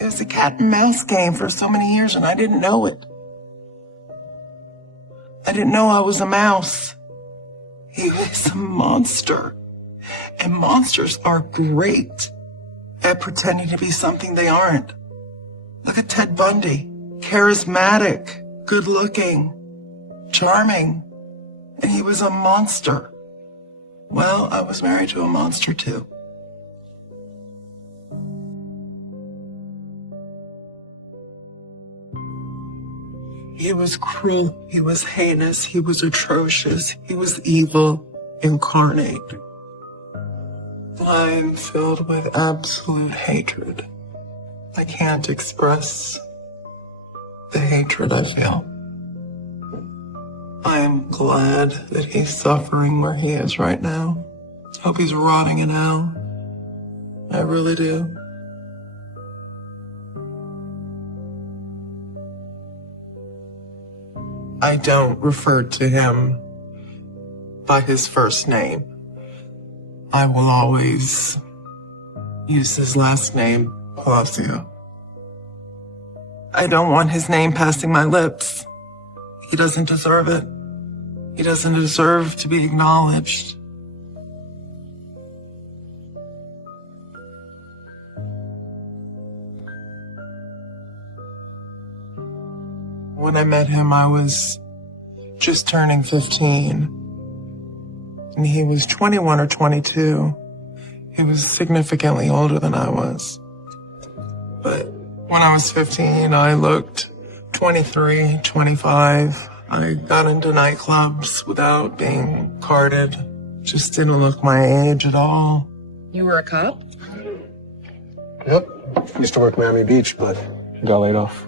It was a cat and mouse game for so many years, and I didn't know it. I didn't know I was a mouse. He was a monster. And monsters are great at pretending to be something they aren't. Look at Ted Bundy. Charismatic, good-looking, charming. And he was a monster. Well, I was married to a monster, too. He was cruel, he was heinous, he was atrocious, he was evil incarnate. I'm filled with absolute hatred. I can't express the hatred I feel. I'm glad that he's suffering where he is right now. Hope he's rotting in hell. I really do. I don't refer to him by his first name. I will always use his last name, Palacio. I don't want his name passing my lips. He doesn't deserve it. He doesn't deserve to be acknowledged. When I met him, I was just turning 15, and he was 21 or 22. He was significantly older than I was. But when I was 15, I looked 23, 25. I got into nightclubs without being carded. Just didn't look my age at all. You were a cop? Yep. Used to work Miami Beach, but got laid off.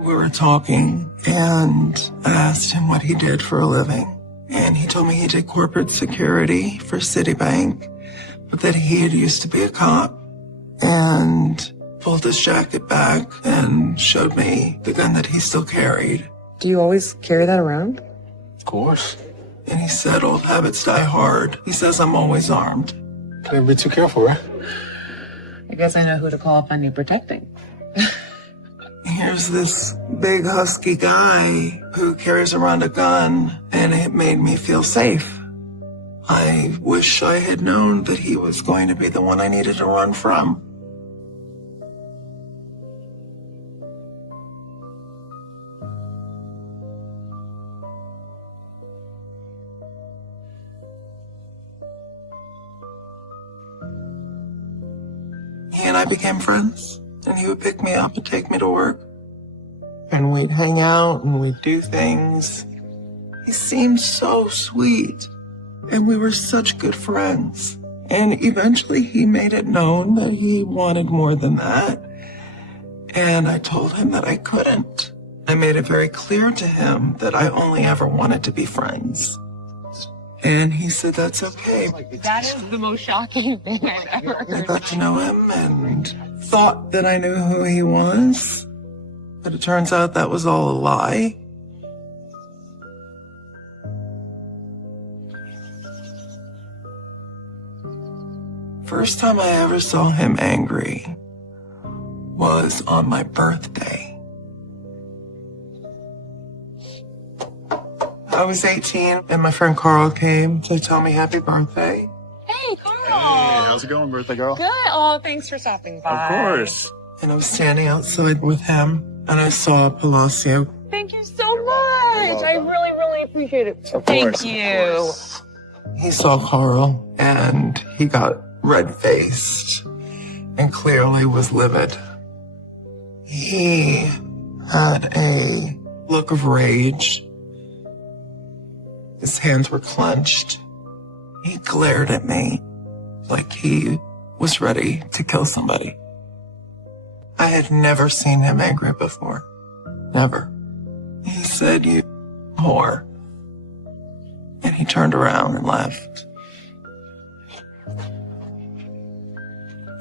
We were talking, and I asked him what he did for a living. And he told me he did corporate security for Citibank, but that he had used to be a cop, and pulled his jacket back and showed me the gun that he still carried. Do you always carry that around? Of course. And he said, old habits die hard. He says I'm always armed. Can never be too careful, right? I guess I know who to call upon you protecting. Here's this big husky guy who carries around a gun, and it made me feel safe. I wish I had known that he was going to be the one I needed to run from. He and I became friends, and he would pick me up and take me to work. And we'd hang out and we'd do things. He seemed so sweet, and we were such good friends. And eventually he made it known that he wanted more than that. And I told him that I couldn't. I made it very clear to him that I only ever wanted to be friends. And he said, that's okay. That is the most shocking thing I've ever heard. I got to know him and thought that I knew who he was. But it turns out that was all a lie. First time I ever saw him angry was on my birthday. I was 18 and my friend Carl came to tell me happy birthday. Hey, Carl! Hey, how's it going, birthday girl? Good. Oh, thanks for stopping by. Of course. And I was standing outside with him and I saw Palacio. Thank you so much. I really, really appreciate it. Of Thank course, of you. course. He saw Carl and he got red-faced and clearly was livid. He had a look of rage. His hands were clenched. He glared at me like he was ready to kill somebody. I had never seen him angry before. Never. He said, you whore. And he turned around and left.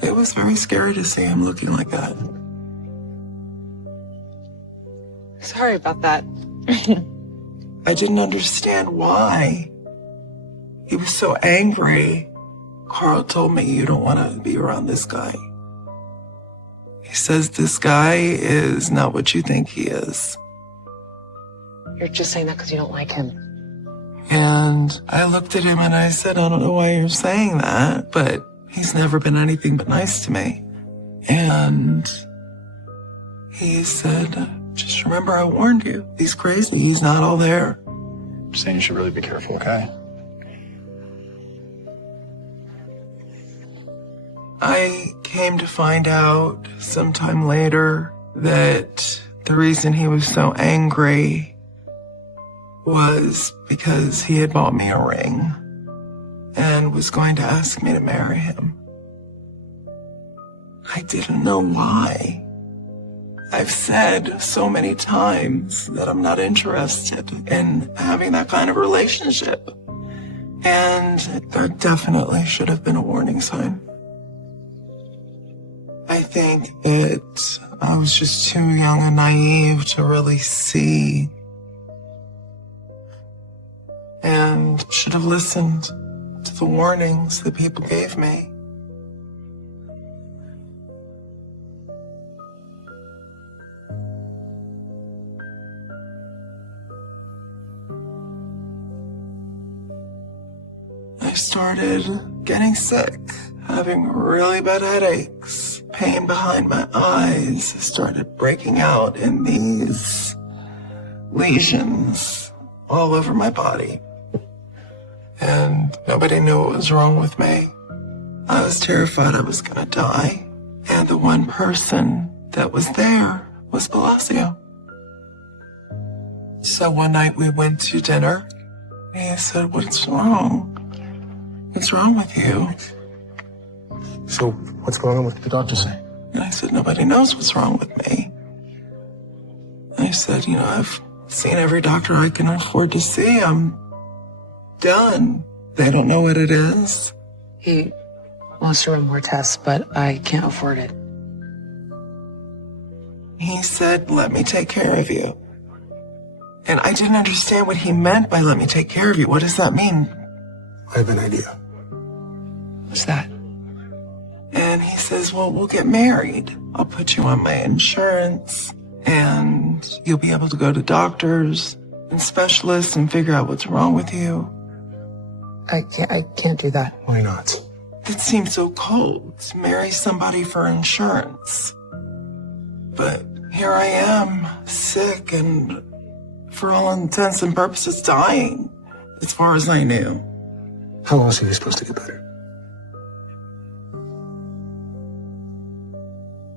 It was very scary to see him looking like that. Sorry about that. I didn't understand why. He was so angry. Carl told me, you don't want to be around this guy. He says this guy is not what you think he is. You're just saying that because you don't like him. And I looked at him and I said, I don't know why you're saying that, but he's never been anything but nice to me. And he said, just remember I warned you. He's crazy. He's not all there. I'm saying you should really be careful, okay? I came to find out sometime later that the reason he was so angry was because he had bought me a ring and was going to ask me to marry him. I didn't know why. I've said so many times that I'm not interested in having that kind of relationship. And there definitely should have been a warning sign. I think that I was just too young and naive to really see and should have listened to the warnings that people gave me. I started getting sick, having really bad headaches, pain behind my eyes started breaking out in these lesions all over my body. And nobody knew what was wrong with me. I was terrified I was gonna die. And the one person that was there was Palacio. So one night we went to dinner. And he said, what's wrong? What's wrong with you? So what's going on with the doctor say? And I said, nobody knows what's wrong with me. And I said, I've seen every doctor I can afford to see. I'm done. They don't know what it is. He wants to run more tests, but I can't afford it. He said, let me take care of you. And I didn't understand what he meant by let me take care of you. What does that mean? I have an idea. What's that? And he says, well, we'll get married. I'll put you on my insurance and you'll be able to go to doctors and specialists and figure out what's wrong with you. I can't do that. Why not? It seems so cold to marry somebody for insurance. But here I am, sick and for all intents and purposes dying, as far as I knew. How long is he supposed to get better?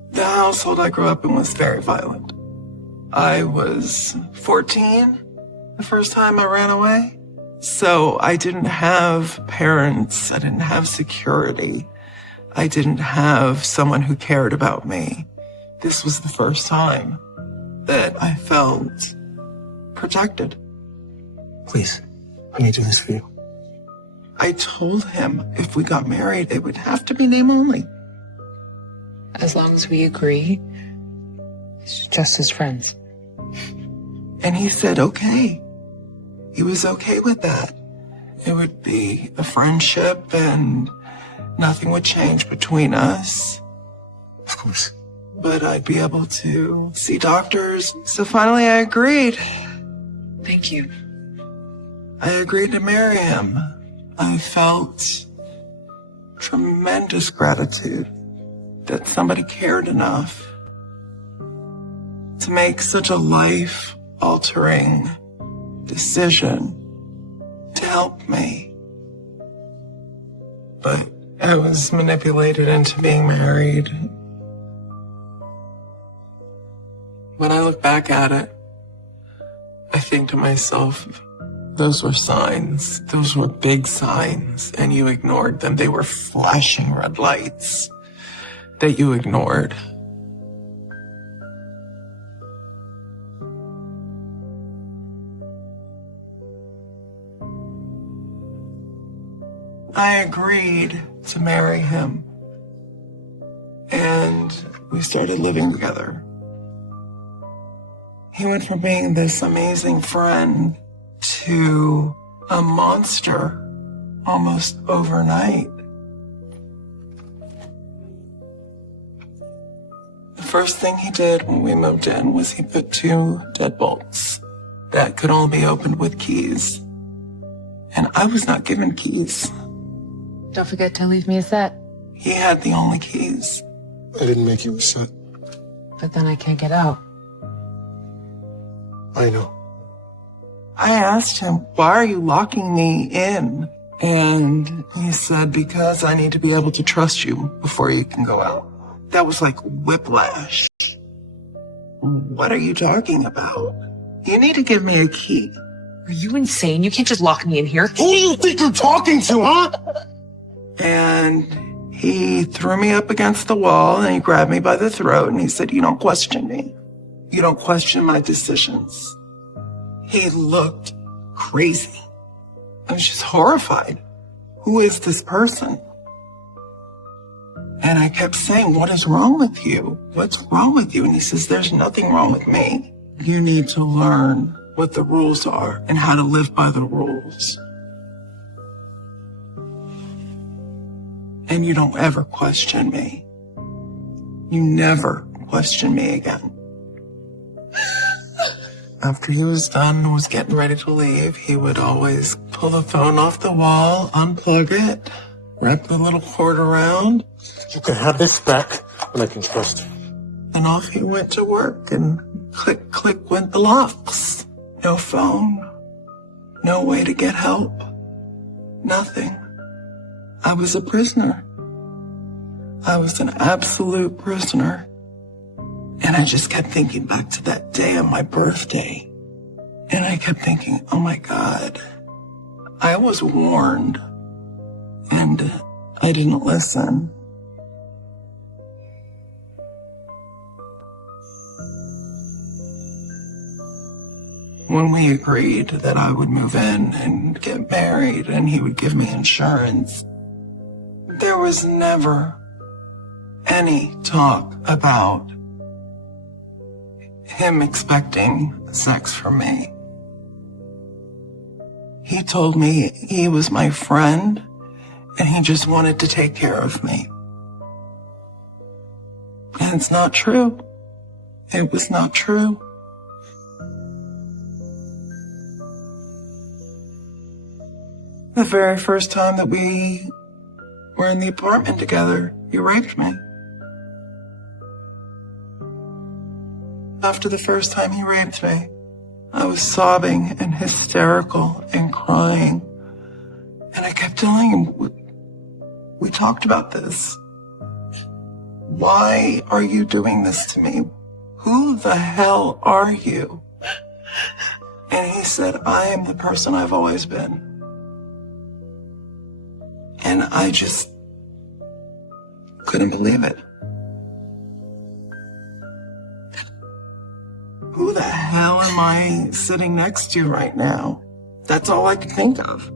The household I grew up in was very violent. I was 14 the first time I ran away. So I didn't have parents. I didn't have security. I didn't have someone who cared about me. This was the first time that I felt protected. Please, I need to do this for you. I told him if we got married, it would have to be name only. As long as we agree, it's just as friends. And he said, okay. He was okay with that. It would be a friendship and nothing would change between us. Of course. But I'd be able to see doctors. So finally I agreed. Thank you. I agreed to marry him. I felt tremendous gratitude that somebody cared enough to make such a life-altering decision to help me. But I was manipulated into being married. When I look back at it, I think to myself, those were signs. Those were big signs, and you ignored them. They were flashing red lights that you ignored. I agreed to marry him, and we started living together. He went from being this amazing friend to a monster almost overnight. The first thing he did when we moved in was he put 2 deadbolts that could only be opened with keys. And I was not given keys. Don't forget to leave me a set. He had the only keys. I didn't make you a set. But then I can't get out. I know. I asked him, why are you locking me in? And he said, because I need to be able to trust you before you can go out. That was like whiplash. What are you talking about? You need to give me a key. Are you insane? You can't just lock me in here. Who do you think you're talking to, huh? And he threw me up against the wall and he grabbed me by the throat and he said, you don't question me. You don't question my decisions. He looked crazy. I was just horrified. Who is this person? And I kept saying, what is wrong with you? What's wrong with you? And he says, there's nothing wrong with me. You need to learn what the rules are and how to live by the rules. And you don't ever question me. You never question me again. After he was done and was getting ready to leave, he would always pull the phone off the wall, unplug it, wrap the little cord around. You can have this back, and I can trust you. And off he went to work, and click, click went the locks. No phone, no way to get help, nothing. I was a prisoner. I was an absolute prisoner. And I just kept thinking back to that day of my birthday. And I kept thinking, oh my God, I was warned and I didn't listen. When we agreed that I would move in and get married and he would give me insurance, there was never any talk about him expecting sex from me. He told me he was my friend and he just wanted to take care of me. And it's not true. It was not true. The very first time that we were in the apartment together, he raped me. After the first time he raped me, I was sobbing and hysterical and crying. And I kept telling him, we talked about this. Why are you doing this to me? Who the hell are you? And he said, I am the person I've always been. And I just couldn't believe it. Who the hell am I sitting next to right now? That's all I could think of.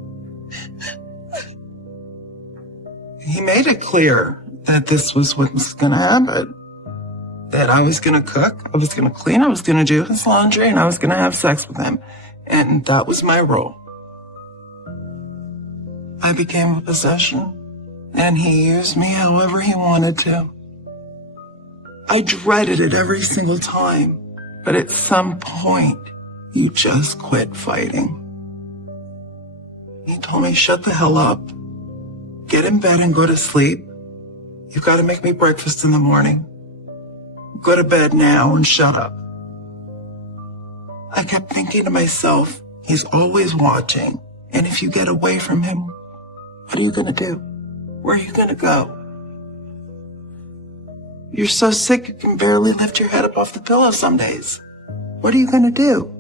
He made it clear that this was what was going to happen. That I was going to cook, I was going to clean, I was going to do his laundry, and I was going to have sex with him. And that was my role. I became a possession, and he used me however he wanted to. I dreaded it every single time. But at some point, you just quit fighting. He told me, shut the hell up. Get in bed and go to sleep. You've got to make me breakfast in the morning. Go to bed now and shut up. I kept thinking to myself, he's always watching. And if you get away from him, what are you going to do? Where are you going to go? You're so sick you can barely lift your head up off the pillow some days. What are you going to do?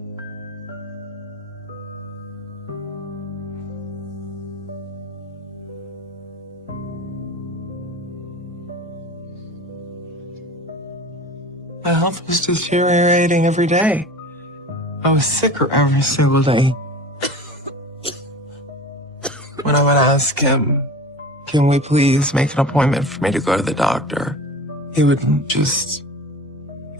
My health was deteriorating every day. I was sicker every single day. When I would ask him, can we please make an appointment for me to go to the doctor? He would just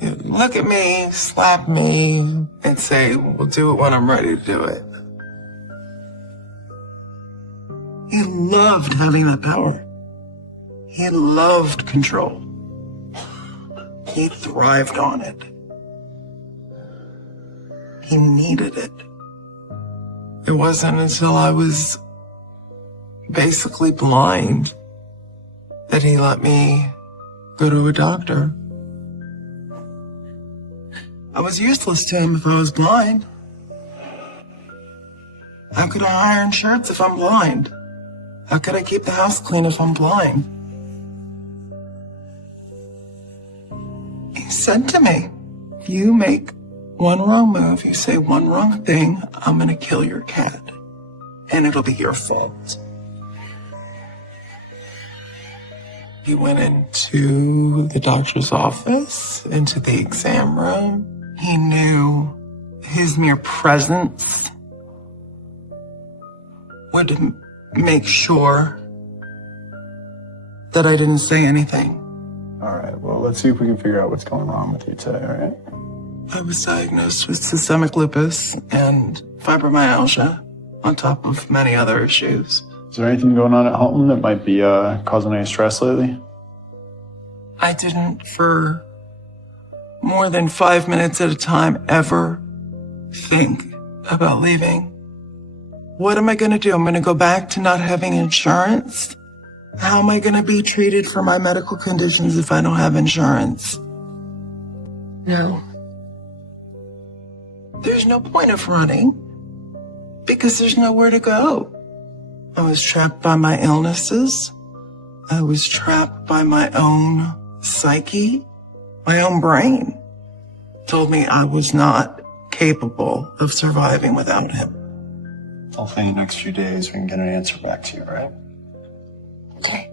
look at me, slap me, and say, we'll do it when I'm ready to do it. He loved having that power. He loved control. he thrived on it. He needed it. It wasn't until I was basically blind that he let me go to a doctor. I was useless to him if I was blind. How could I iron shirts if I'm blind? How could I keep the house clean if I'm blind? He said to me, if you make one wrong move, you say one wrong thing, I'm gonna kill your cat. And it'll be your fault. He went into the doctor's office, into the exam room. He knew his mere presence would make sure that I didn't say anything. All right, well, let's see if we can figure out what's going on with you today, all right? I was diagnosed with systemic lupus and fibromyalgia, on top of many other issues. Is there anything going on at home that might be causing any stress lately? I didn't, for more than 5 minutes at a time, ever think about leaving. What am I going to do? I'm going to go back to not having insurance? How am I going to be treated for my medical conditions if I don't have insurance? No. There's no point of running because there's nowhere to go. I was trapped by my illnesses. I was trapped by my own psyche. My own brain told me I was not capable of surviving without him. Hopefully in the next few days we can get an answer back to you, all right? Okay.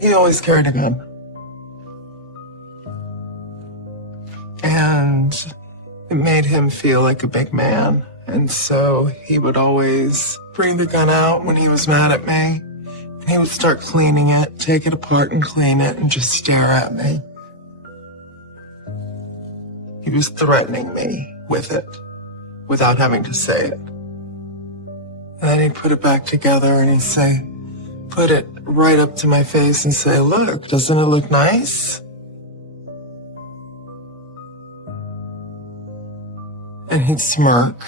He always carried a gun. And it made him feel like a big man. And so he would always bring the gun out when he was mad at me. And he would start cleaning it, take it apart and clean it, and just stare at me. He was threatening me with it, without having to say it. And then he'd put it back together and he'd say, put it right up to my face and say, look, doesn't it look nice? And he'd smirk.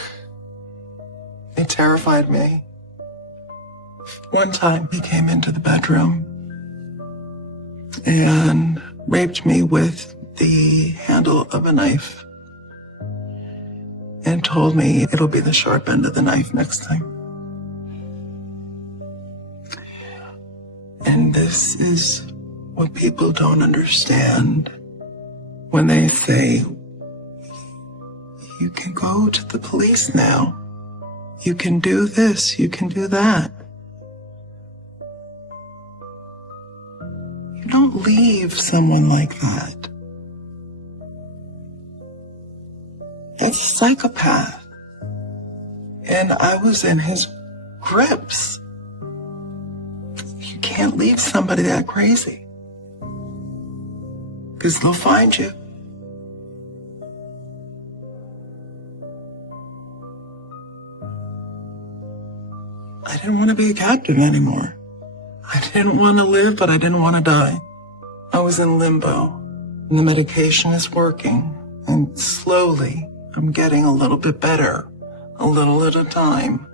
It terrified me. One time he came into the bedroom and raped me with the handle of a knife and told me it'll be the sharp end of the knife next time. And this is what people don't understand when they say, you can go to the police now. You can do this, you can do that. You don't leave someone like that. That's a psychopath. And I was in his grips. You can't leave somebody that crazy. Because they'll find you. I didn't want to be a captive anymore. I didn't want to live, but I didn't want to die. I was in limbo, and the medication is working, and slowly I'm getting a little bit better, a little at a time.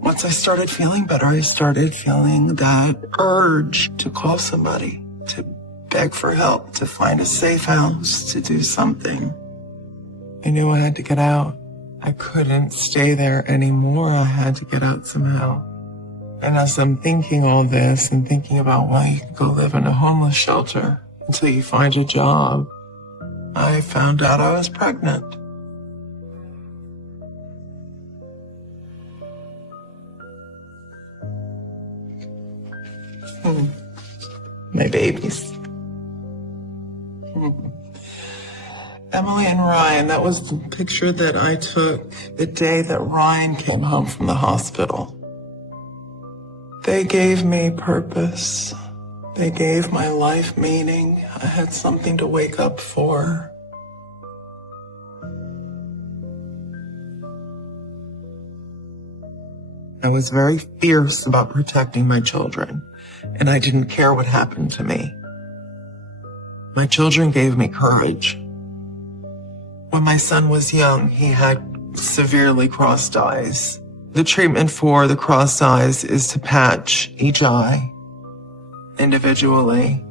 Once I started feeling better, I started feeling that urge to call somebody, to beg for help, to find a safe house, to do something. I knew I had to get out. I couldn't stay there anymore. I had to get out somehow. And as I'm thinking all this and thinking about why you can go live in a homeless shelter until you find a job, I found out I was pregnant. My babies. Emily and Ryan, that was the picture that I took the day that Ryan came home from the hospital. They gave me purpose. They gave my life meaning. I had something to wake up for. I was very fierce about protecting my children, and I didn't care what happened to me. My children gave me courage. When my son was young, he had severely crossed eyes. The treatment for the crossed eyes is to patch each eye individually.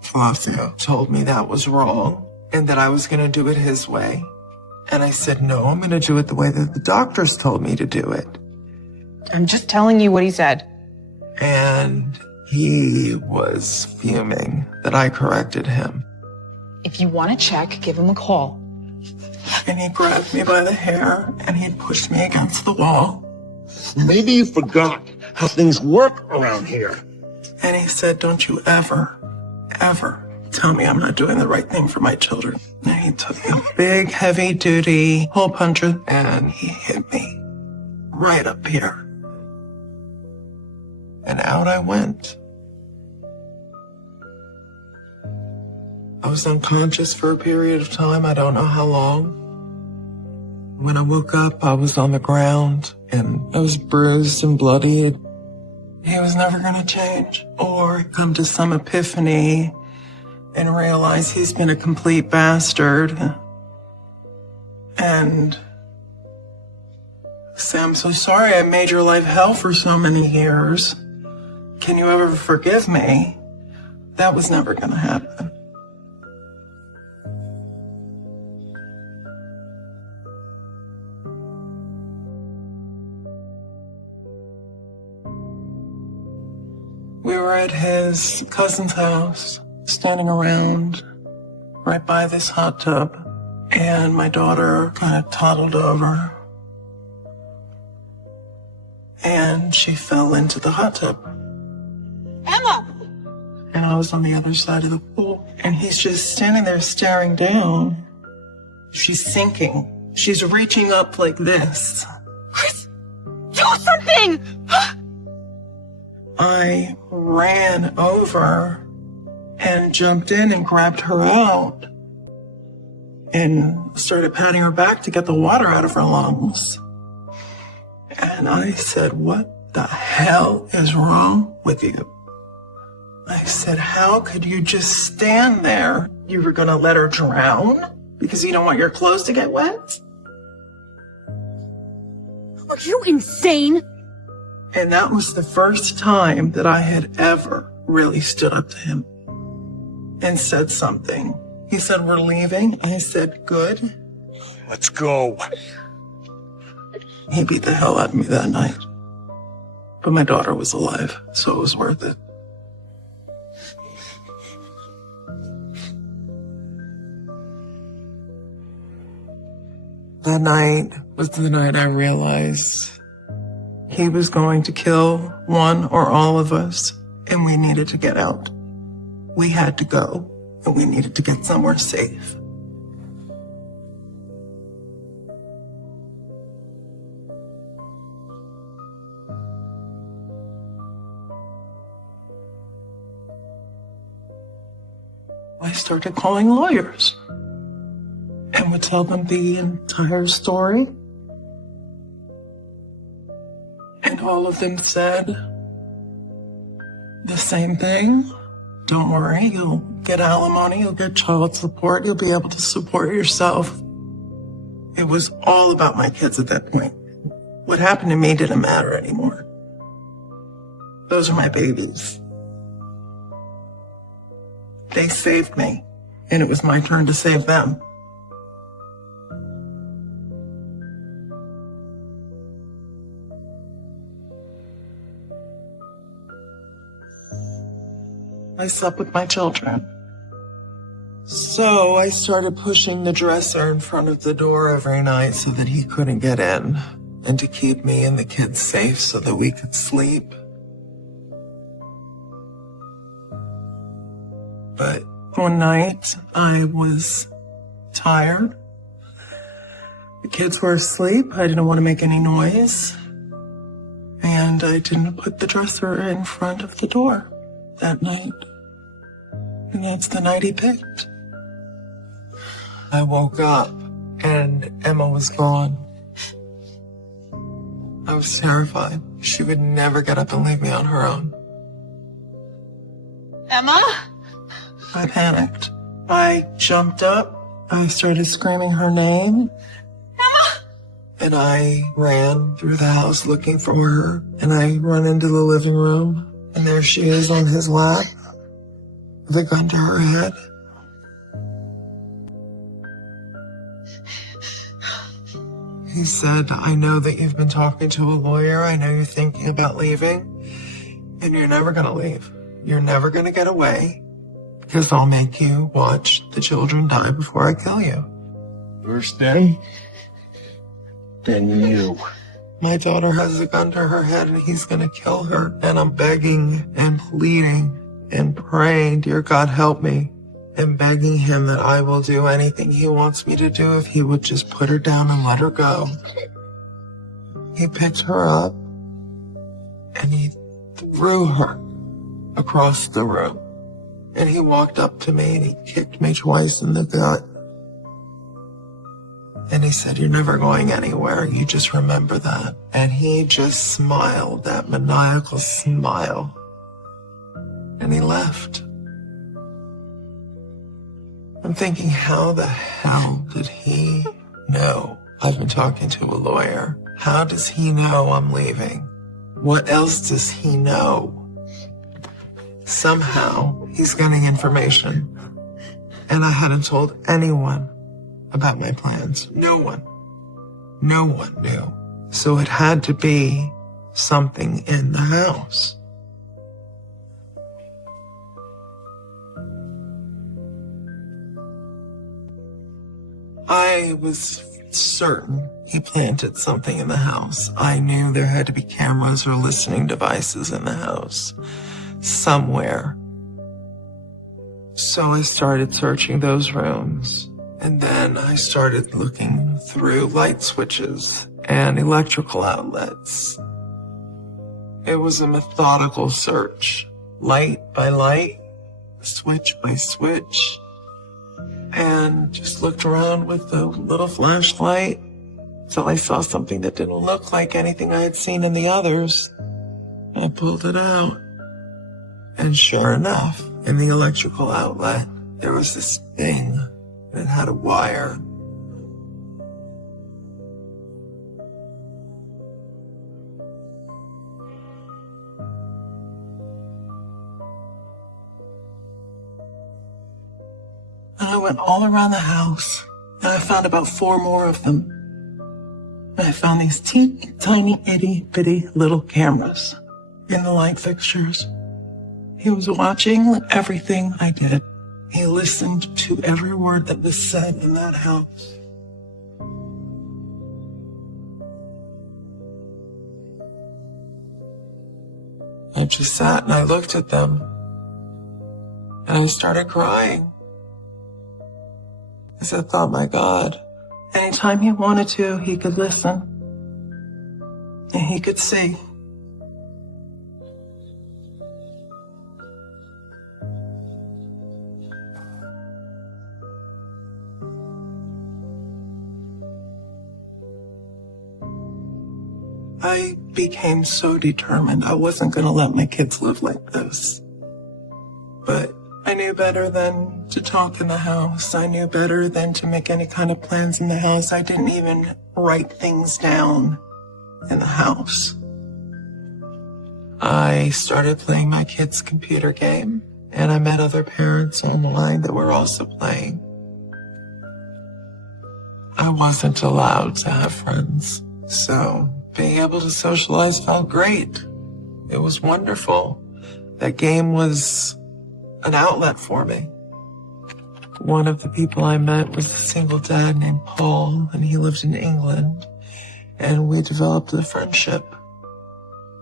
Flavio told me that was wrong and that I was going to do it his way. And I said, no, I'm going to do it the way that the doctors told me to do it. I'm just telling you what he said. And he was fuming that I corrected him. If you want to check, give him a call. And he grabbed me by the hair and he pushed me against the wall. Maybe you forgot how things work around here. And he said, don't you ever tell me I'm not doing the right thing for my children. And he took a big, heavy-duty hole puncher and he hit me right up here. And out I went. I was unconscious for a period of time. I don't know how long. When I woke up, I was on the ground and I was bruised and bloodied. He was never going to change or come to some epiphany and realize he's been a complete bastard. And say, I'm so sorry I made your life hell for so many years. Can you ever forgive me? That was never going to happen. We were at his cousin's house, standing around right by this hot tub, and my daughter kind of toddled over, and she fell into the hot tub. Emma! And I was on the other side of the pool, and he's just standing there staring down. She's sinking. She's reaching up like this. Chris, do something! I ran over and jumped in and grabbed her out and started patting her back to get the water out of her lungs. And I said, what the hell is wrong with you? I said, how could you just stand there? You were going to let her drown because you don't want your clothes to get wet? Are you insane? And that was the first time that I had ever really stood up to him and said something. He said, we're leaving. I said, good. Let's go. He beat the hell out of me that night. But my daughter was alive, so it was worth it. That night was the night I realized he was going to kill one or all of us, and we needed to get out. We had to go, and we needed to get somewhere safe. I started calling lawyers and would tell them the entire story. And all of them said the same thing. Don't worry, you'll get alimony, you'll get child support, you'll be able to support yourself. It was all about my kids at that point. What happened to me didn't matter anymore. Those are my babies. They saved me, and it was my turn to save them. I slept with my children. So I started pushing the dresser in front of the door every night so that he couldn't get in, and to keep me and the kids safe so that we could sleep. But one night I was tired. The kids were asleep. I didn't want to make any noise. And I didn't put the dresser in front of the door that night. And that's the night he picked. I woke up and Emma was gone. I was terrified. She would never get up and leave me on her own. Emma? I panicked. I jumped up. I started screaming her name. Emma! And I ran through the house looking for her. And I run into the living room. And there she is on his lap with a gun to her head. He said, I know that you've been talking to a lawyer. I know you're thinking about leaving. And you're never going to leave. You're never going to get away. Because I'll make you watch the children die before I kill you. First them, then you. My daughter has a gun to her head and he's going to kill her. And I'm begging and pleading and praying, dear God, help me. And begging him that I will do anything he wants me to do if he would just put her down and let her go. He picked her up and he threw her across the room. And he walked up to me and he kicked me twice in the gut. And he said, you're never going anywhere. You just remember that. And he just smiled, that maniacal smile. And he left. I'm thinking, how the hell did he know I've been talking to a lawyer? How does he know I'm leaving? What else does he know? Somehow, he's getting information. And I hadn't told anyone about my plans. No one. No one knew. So it had to be something in the house. I was certain he planted something in the house. I knew there had to be cameras or listening devices in the house somewhere. So I started searching those rooms. And then I started looking through light switches and electrical outlets. It was a methodical search, light by light, switch by switch. And just looked around with the little flashlight till I saw something that didn't look like anything I had seen in the others. I pulled it out. And sure enough, in the electrical outlet, there was this thing that had a wire. And I went all around the house, and I found about 4 more of them. And I found these teeny tiny itty bitty little cameras in the light fixtures. He was watching everything I did. He listened to every word that was said in that house. I just sat and I looked at them, and I started crying. I said, thought, my God, anytime he wanted to, he could listen. And he could see. I became so determined I wasn't going to let my kids live like this. But I knew better than to talk in the house. I knew better than to make any kind of plans in the house. I didn't even write things down in the house. I started playing my kids' computer game, and I met other parents online that were also playing. I wasn't allowed to have friends, so being able to socialize felt great. It was wonderful. That game was an outlet for me. One of the people I met was a single dad named Paul, and he lived in England, and we developed a friendship.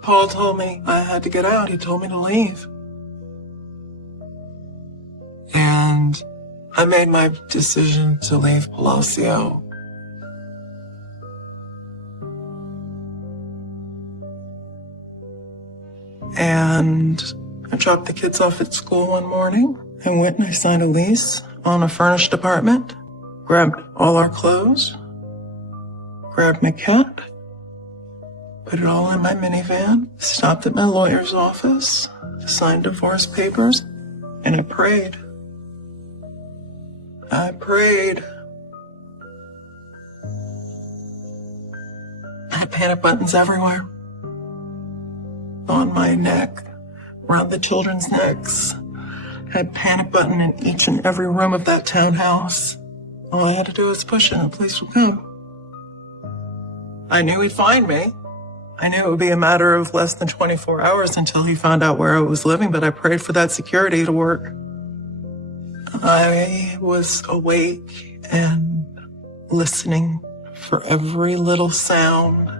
Paul told me I had to get out. He told me to leave. And I made my decision to leave Palacio. And I dropped the kids off at school one morning. I went and I signed a lease on a furnished apartment, grabbed all our clothes, grabbed my cat, put it all in my minivan, stopped at my lawyer's office, signed divorce papers, and I prayed. I prayed. I had panic buttons everywhere. On my neck, around the children's necks. I had a panic button in each and every room of that townhouse. All I had to do was push it and the police would come. I knew he'd find me. I knew it would be a matter of less than 24 hours until he found out where I was living, but I prayed for that security to work. I was awake and listening for every little sound.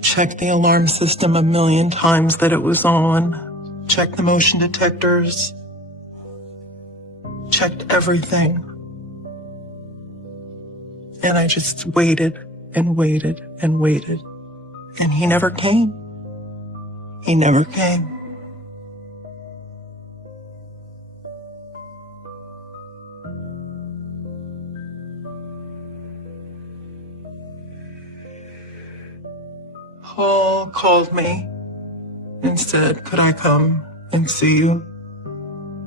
Checked the alarm system 1,000,000 times that it was on. Checked the motion detectors. Checked everything. And I just waited and waited and waited. And he never came. He never came. Paul called me and said, could I come and see you?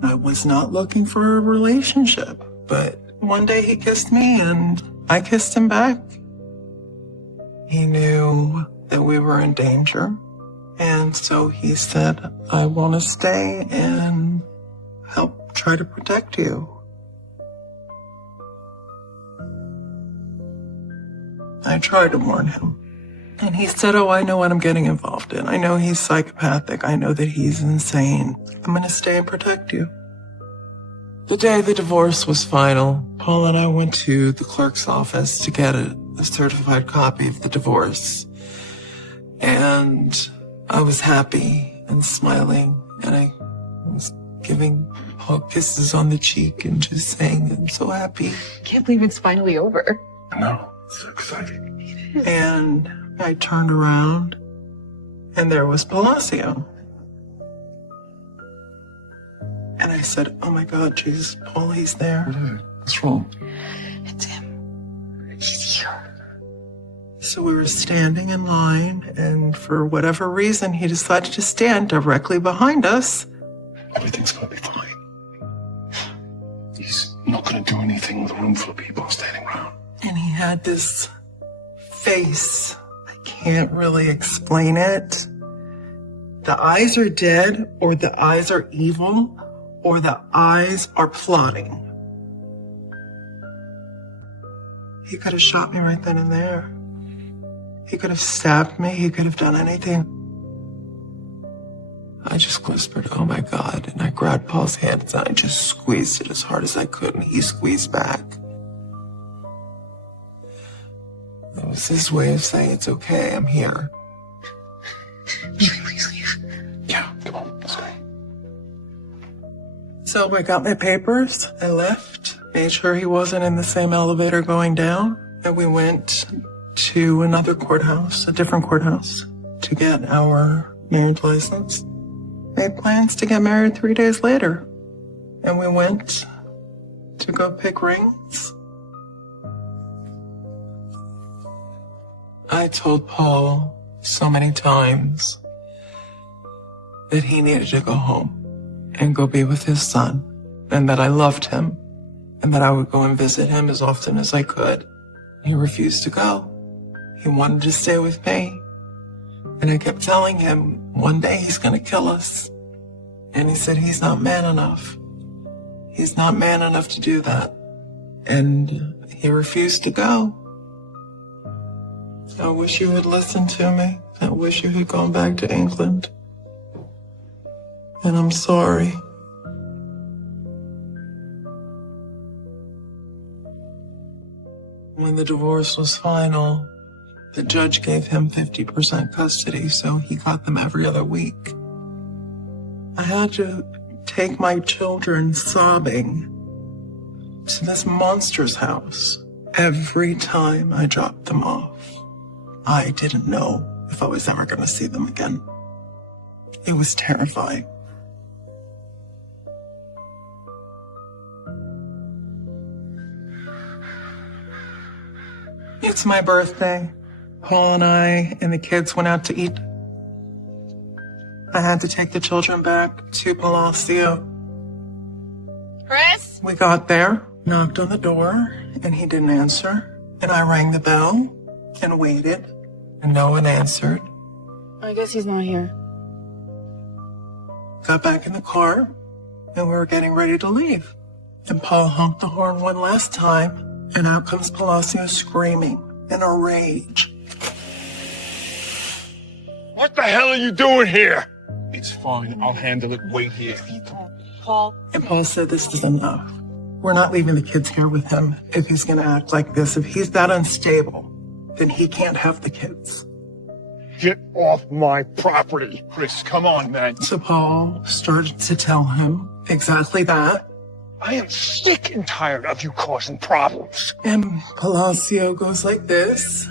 I was not looking for a relationship, but one day he kissed me and I kissed him back. He knew that we were in danger, and so he said, I want to stay and help try to protect you. I tried to warn him. And he said, oh, I know what I'm getting involved in. I know he's psychopathic. I know that he's insane. I'm going to stay and protect you. The day the divorce was final, Paul and I went to the clerk's office to get a certified copy of the divorce. And I was happy and smiling, and I was giving Paul kisses on the cheek and just saying, I'm so happy. Can't believe it's finally over. I know. It's so exciting. And I turned around, and there was Palacio. And I said, oh my God, Jesus, Paul, he's there. What's wrong? It's him. He's here. So we were standing in line, and for whatever reason, he decided to stand directly behind us. Everything's gonna be fine. He's not gonna do anything with a room full of people standing around. And he had this face. I can't really explain it. The eyes are dead, or the eyes are evil, or the eyes are plotting. He could have shot me right then and there. He could have stabbed me. He could have done anything. I just whispered, oh my God, and I grabbed Paul's hands and I just squeezed it as hard as I could, and he squeezed back. It was his way of saying, it's okay, I'm here. Please leave. Yeah, come on, let's go. So I got my papers, I left, made sure he wasn't in the same elevator going down, and we went to another courthouse, a different courthouse, to get our marriage license. Made plans to get married 3 days later, and we went to go pick rings. I told Paul so many times that he needed to go home and go be with his son, and that I loved him, and that I would go and visit him as often as I could. He refused to go. He wanted to stay with me. And I kept telling him, one day he's gonna kill us. And he said, he's not man enough. He's not man enough to do that. And he refused to go. I wish you had listened to me. I wish you had gone back to England. And I'm sorry. When the divorce was final, the judge gave him 50% custody, so he got them every other week. I had to take my children sobbing to this monster's house every time I dropped them off. I didn't know if I was ever going to see them again. It was terrifying. It's my birthday. Paul and I and the kids went out to eat. I had to take the children back to Palacio. Chris? We got there, knocked on the door, and he didn't answer. And I rang the bell and waited, and no one answered. I guess he's not here. Got back in the car, and we were getting ready to leave. And Paul honked the horn one last time, and out comes Palacio screaming in a rage. What the hell are you doing here? It's fine. I'll handle it. Wait here. Paul? And Paul said, this is enough. We're not leaving the kids here with him if he's going to act like this. If he's that unstable, then he can't have the kids. Get off my property. Chris, come on, man. So Paul started to tell him exactly that. I am sick and tired of you causing problems. And Palacio goes like this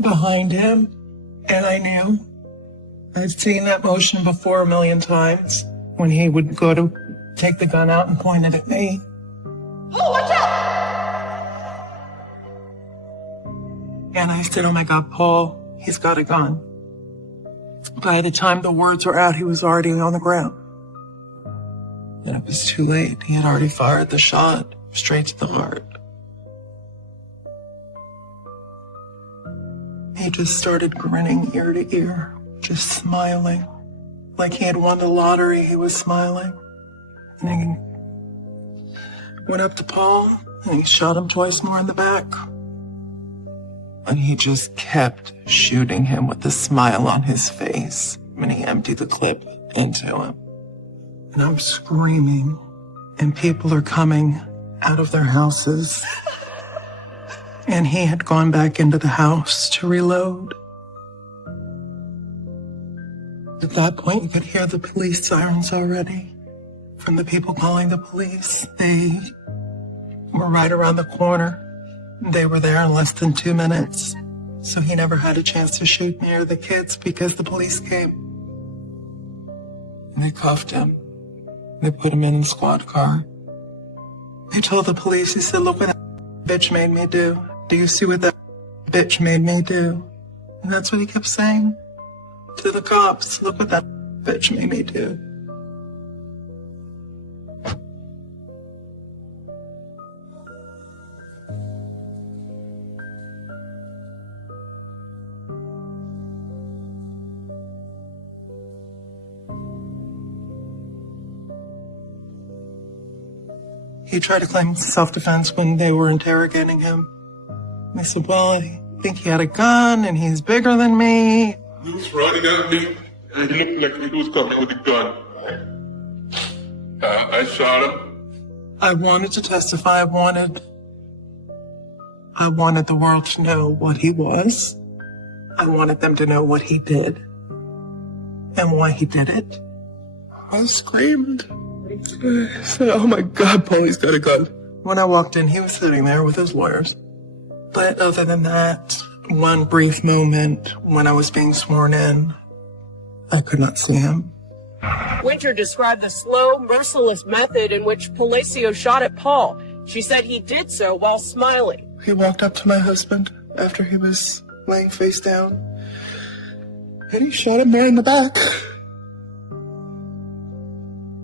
behind him. And I knew. I'd seen that motion before a million times when he would go to take the gun out and point it at me. Oh, watch out! And I said, oh my God, Paul, he's got a gun. By the time the words were out, he was already on the ground. And it was too late. He had already fired the shot straight to the heart. He just started grinning ear to ear, just smiling. Like he had won the lottery, he was smiling. And he went up to Paul, and he shot him twice more in the back. And he just kept shooting him with a smile on his face when he emptied the clip into him. And I'm screaming, and people are coming out of their houses. And he had gone back into the house to reload. At that point, you could hear the police sirens already from the people calling the police. They were right around the corner. They were there in less than 2 minutes. So he never had a chance to shoot me or the kids because the police came. And they cuffed him. They put him in the squad car. He told the police, he said, look what that bitch made me do. Do you see what that bitch made me do? And that's what he kept saying to the cops. Look what that bitch made me do. He tried to claim self-defense when they were interrogating him. I said, well, I think he had a gun and he's bigger than me. He was running at me and he looked like he was coming with a gun. I shot him. I wanted to testify. I wanted the world to know what he was. I wanted them to know what he did and why he did it. I screamed. I said, oh my God, Paulie's got a gun. When I walked in, he was sitting there with his lawyers. But other than that, one brief moment when I was being sworn in, I could not see him. Winter described the slow, merciless method in which Palacio shot at Paul. She said he did so while smiling. He walked up to my husband after he was laying face down, and he shot him there in the back.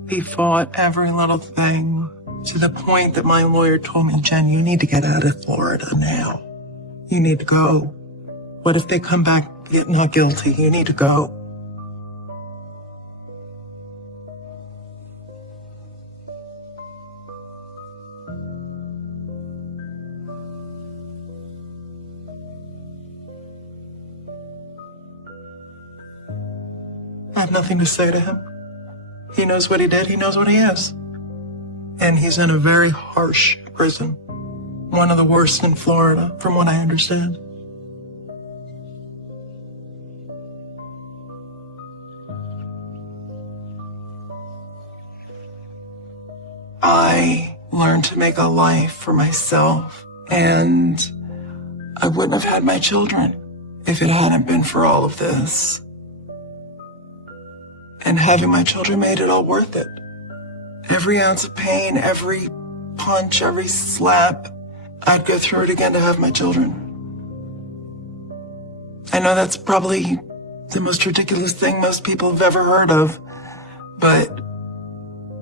He fought every little thing to the point that my lawyer told me, Jen, you need to get out of Florida now. You need to go. What if they come back not guilty? You need to go. I have nothing to say to him. He knows what he did. He knows what he is. And he's in a very harsh prison. One of the worst in Florida, from what I understand. I learned to make a life for myself, and I wouldn't have had my children if it hadn't been for all of this. And having my children made it all worth it. Every ounce of pain, every punch, every slap, I'd go through it again to have my children. I know that's probably the most ridiculous thing most people have ever heard of, but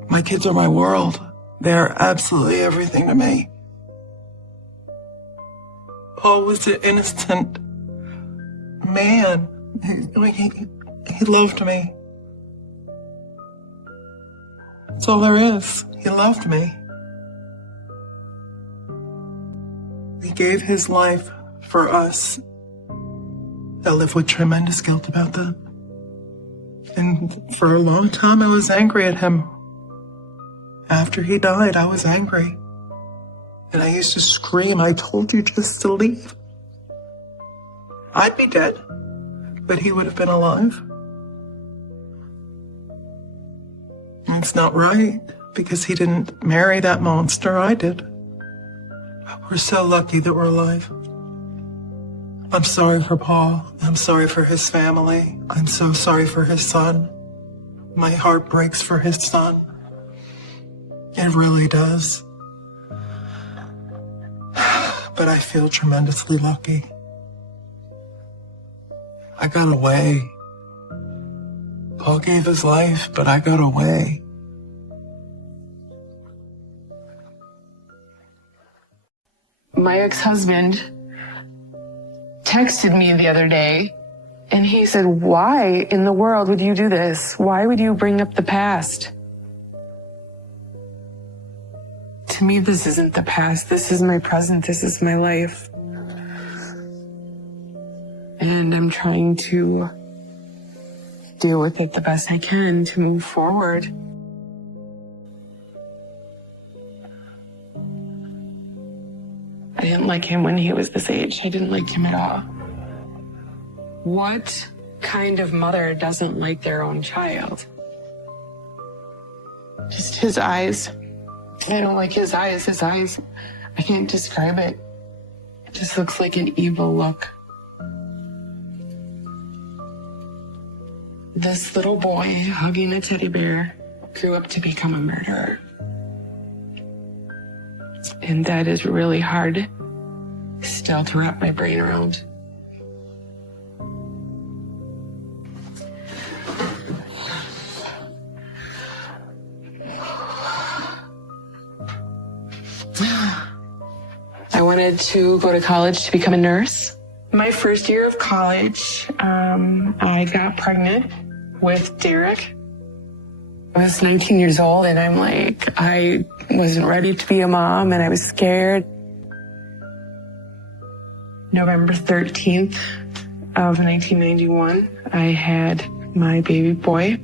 my kids are my world. They're absolutely everything to me. Paul was an innocent man. He loved me. That's all there is. He loved me. He gave his life for us. I live with tremendous guilt about that. And for a long time, I was angry at him. After he died, I was angry. And I used to scream, I told you just to leave. I'd be dead, but he would have been alive. And it's not right, because he didn't marry that monster, I did. We're so lucky that we're alive. I'm sorry for Paul. I'm sorry for his family. I'm so sorry for his son. My heart breaks for his son. It really does. But I feel tremendously lucky. I got away. Paul gave his life, but I got away. My ex-husband texted me the other day, and he said, why in the world would you do this? Why would you bring up the past? To me, this isn't the past. This is my present. This is my life. And I'm trying to deal with it the best I can to move forward. I didn't like him when he was this age. I didn't like him at all. What kind of mother doesn't like their own child? Just his eyes. I don't like his eyes. His eyes, I can't describe it. It just looks like an evil look. This little boy hugging a teddy bear grew up to become a murderer. And that is really hard still to wrap my brain around. I wanted to go to college to become a nurse. My first year of college, I got pregnant with Derek. I was 19 years old, and I'm like, I wasn't ready to be a mom, and I was scared. November 13th of 1991, I had my baby boy.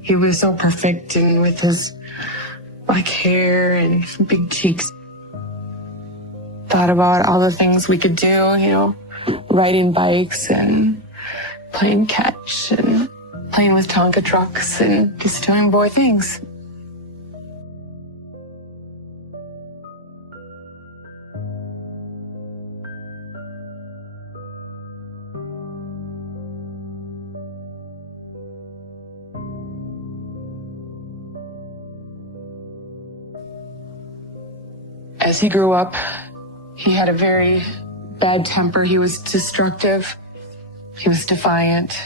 He was so perfect, and with his black hair and big cheeks. Thought about all the things we could do, riding bikes and playing catch and playing with Tonka trucks and just doing boy things. As he grew up, he had a very bad temper. He was destructive. He was defiant.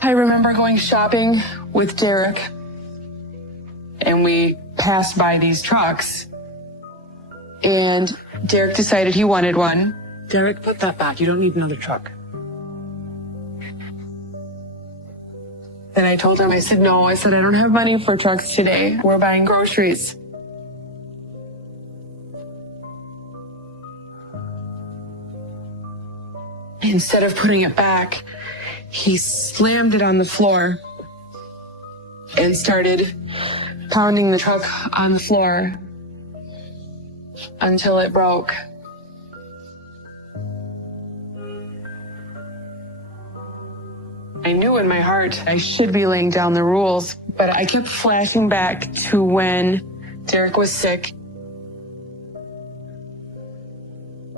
I remember going shopping with Derek, and we passed by these trucks, and Derek decided he wanted one. Derek, put that back. You don't need another truck. Then I told him, I said, no, I don't have money for trucks today. We're buying groceries. Instead of putting it back, he slammed it on the floor and started pounding the truck on the floor until it broke. I knew in my heart I should be laying down the rules, but I kept flashing back to when Derek was sick,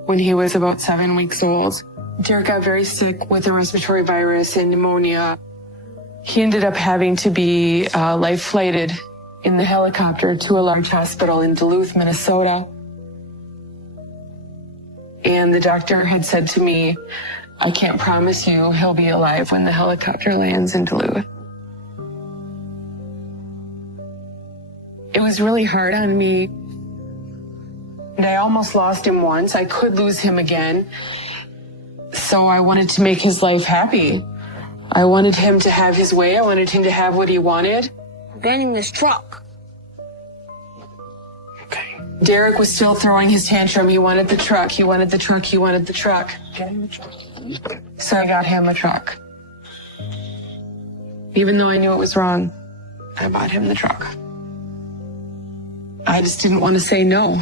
when he was about 7 weeks old. Derek got very sick with a respiratory virus and pneumonia. He ended up having to be life flighted in the helicopter to a large hospital in Duluth, Minnesota. And the doctor had said to me, I can't promise you he'll be alive when the helicopter lands in Duluth. It was really hard on me. And I almost lost him once. I could lose him again. So I wanted to make his life happy. I wanted him to have his way. I wanted him to have what he wanted. Get in this truck. Okay. Derek was still throwing his tantrum. He wanted the truck. He wanted the truck. He wanted the truck. Get in the truck. So I got him a truck. Even though I knew it was wrong, I bought him the truck. I just didn't want to say no.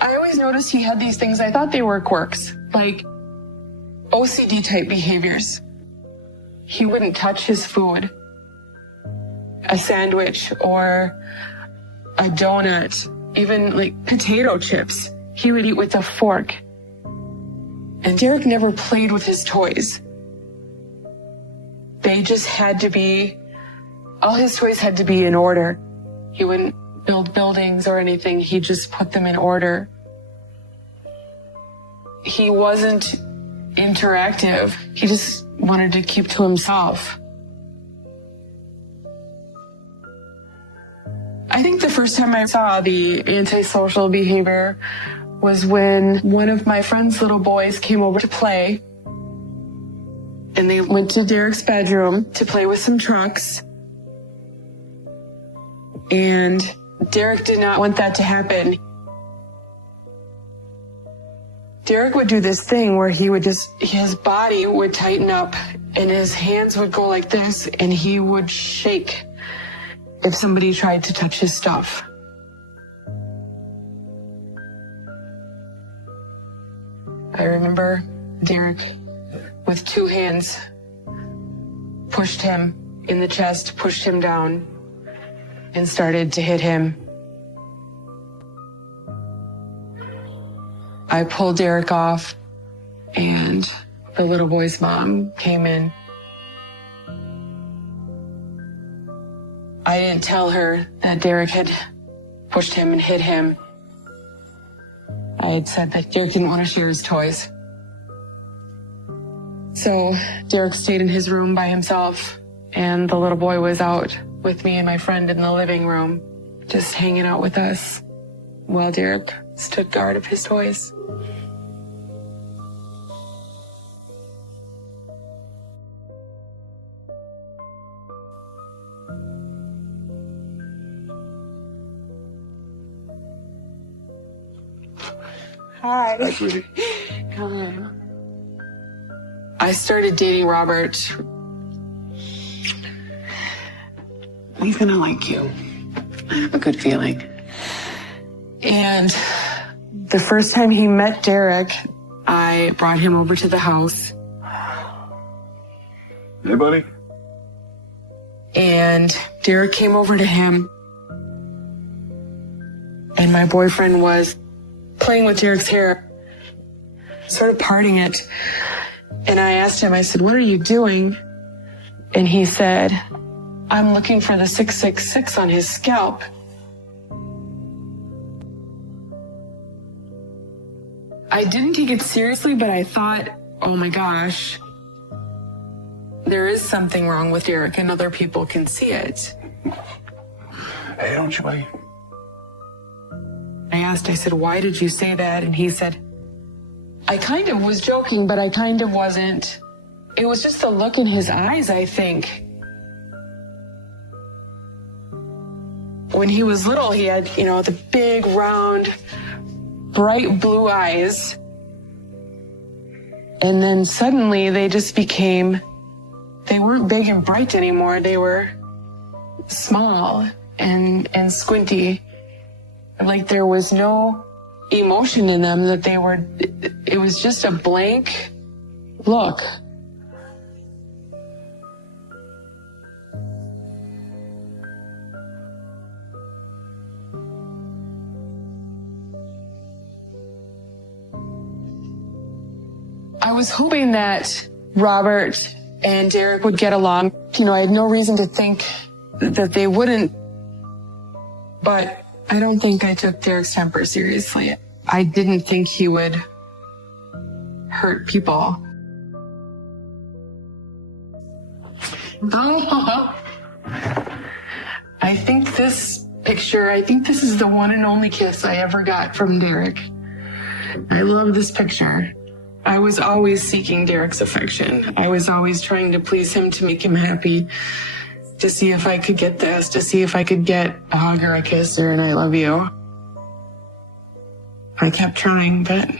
I always noticed he had these things. I thought they were quirks, like OCD type behaviors. He wouldn't touch his food, a sandwich or a donut, even like potato chips. He would eat with a fork. And Derek never played with his toys. They just had to be, all his toys had to be in order. He wouldn't build buildings or anything. He just put them in order. He wasn't interactive. He just wanted to keep to himself. I think the first time I saw the antisocial behavior was when one of my friend's little boys came over to play. And they went to Derek's bedroom to play with some trucks. And Derek did not want that to happen. Derek would do this thing where he would his body would tighten up and his hands would go like this and he would shake if somebody tried to touch his stuff. I remember Derek with two hands pushed him in the chest, pushed him down, and started to hit him. I pulled Derek off, and the little boy's mom came in. I didn't tell her that Derek had pushed him and hit him. I had said that Derek didn't want to share his toys. So Derek stayed in his room by himself, and the little boy was out with me and my friend in the living room, just hanging out with us, while Derek stood guard of his toys. Hi. Hi, sweetie. I started dating Robert. He's gonna like you. I have a good feeling. And the first time he met Derek, I brought him over to the house. Hey, buddy. And Derek came over to him. And my boyfriend was playing with Derek's hair, sort of parting it. And I asked him, I said, what are you doing? And he said, I'm looking for the 666 on his scalp. I didn't take it seriously, but I thought, oh my gosh, there is something wrong with Derek and other people can see it. Hey, don't you wait. I asked, I said, why did you say that? And he said, I kind of was joking, but I kind of wasn't. It was just the look in his eyes, I think. When he was little, he had, the big, round, bright blue eyes. And then suddenly they just they weren't big and bright anymore. They were small and squinty. Like there was no emotion in them, that it was just a blank look. I was hoping that Robert and Derek would get along. You know, I had no reason to think that they wouldn't, but I don't think I took Derek's temper seriously. I didn't think he would hurt people. I think this is the one and only kiss I ever got from Derek. I love this picture. I was always seeking Derek's affection. I was always trying to please him, to make him happy, to see if I could get this, to see if I could get a hug or a kiss or an I love you. I kept trying, but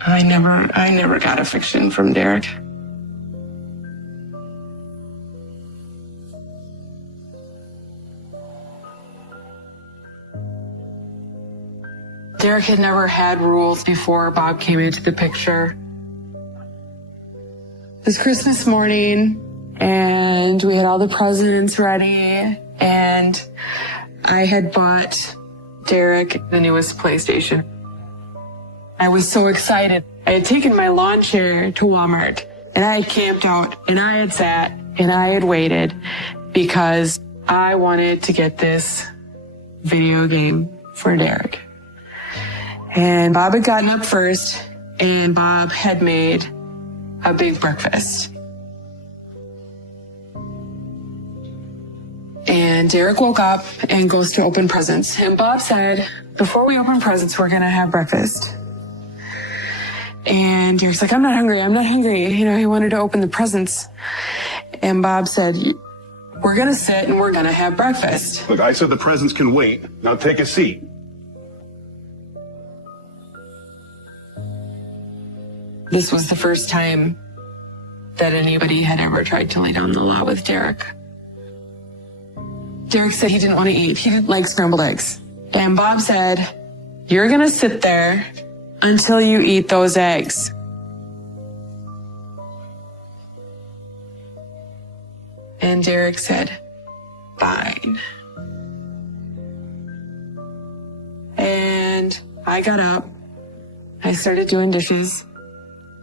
I never got affection from Derek. Derek had never had rules before Bob came into the picture. It was Christmas morning, and we had all the presents ready, and I had bought Derek the newest PlayStation. I was so excited. I had taken my lawn chair to Walmart, and I had camped out, and I had sat, and I had waited, because I wanted to get this video game for Derek. And Bob had gotten up first, and Bob had made a big breakfast. And Derek woke up and goes to open presents. And Bob said, before we open presents, we're going to have breakfast. And Derek's like, I'm not hungry. You know, he wanted to open the presents. And Bob said, we're going to sit and we're going to have breakfast. Look, I said the presents can wait. Now take a seat. This was the first time that anybody had ever tried to lay down the law with Derek. Derek said he didn't want to eat. He didn't like scrambled eggs. And Bob said, you're going to sit there until you eat those eggs. And Derek said, fine. And I got up. I started doing dishes.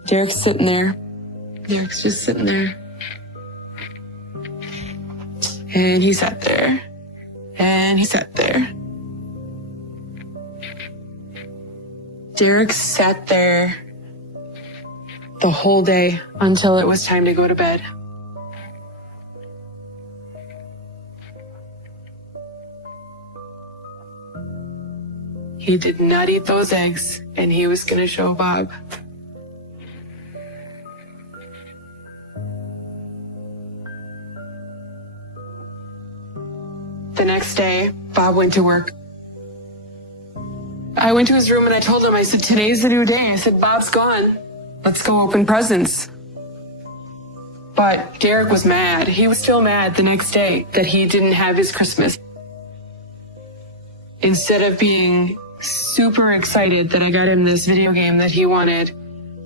Derek's sitting there. Derek's just sitting there. And he sat there. And he sat there. Derek sat there the whole day until it was time to go to bed. He did not eat those eggs, and he was going to show Bob. The next day, Bob went to work. I went to his room and I told him, I said, today's the new day. I said, Bob's gone. Let's go open presents. But Derek was mad. He was still mad the next day that he didn't have his Christmas. Instead of being super excited that I got him this video game that he wanted,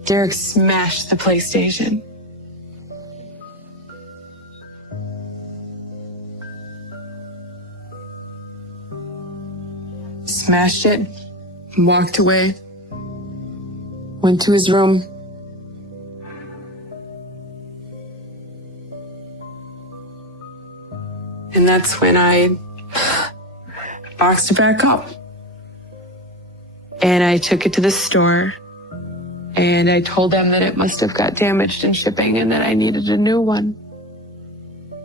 Derek smashed the PlayStation. Smashed it, walked away, went to his room. And that's when I boxed it back up. And I took it to the store, and I told them that it must have got damaged in shipping and that I needed a new one.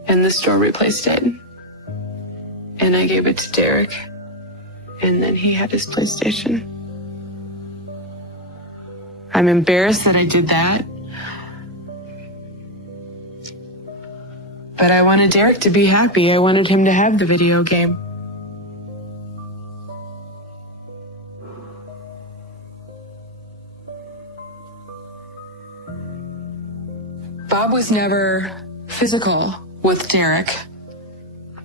And the store replaced it. And I gave it to Derek. And then he had his PlayStation. I'm embarrassed that I did that. But I wanted Derek to be happy. I wanted him to have the video game. Bob was never physical with Derek,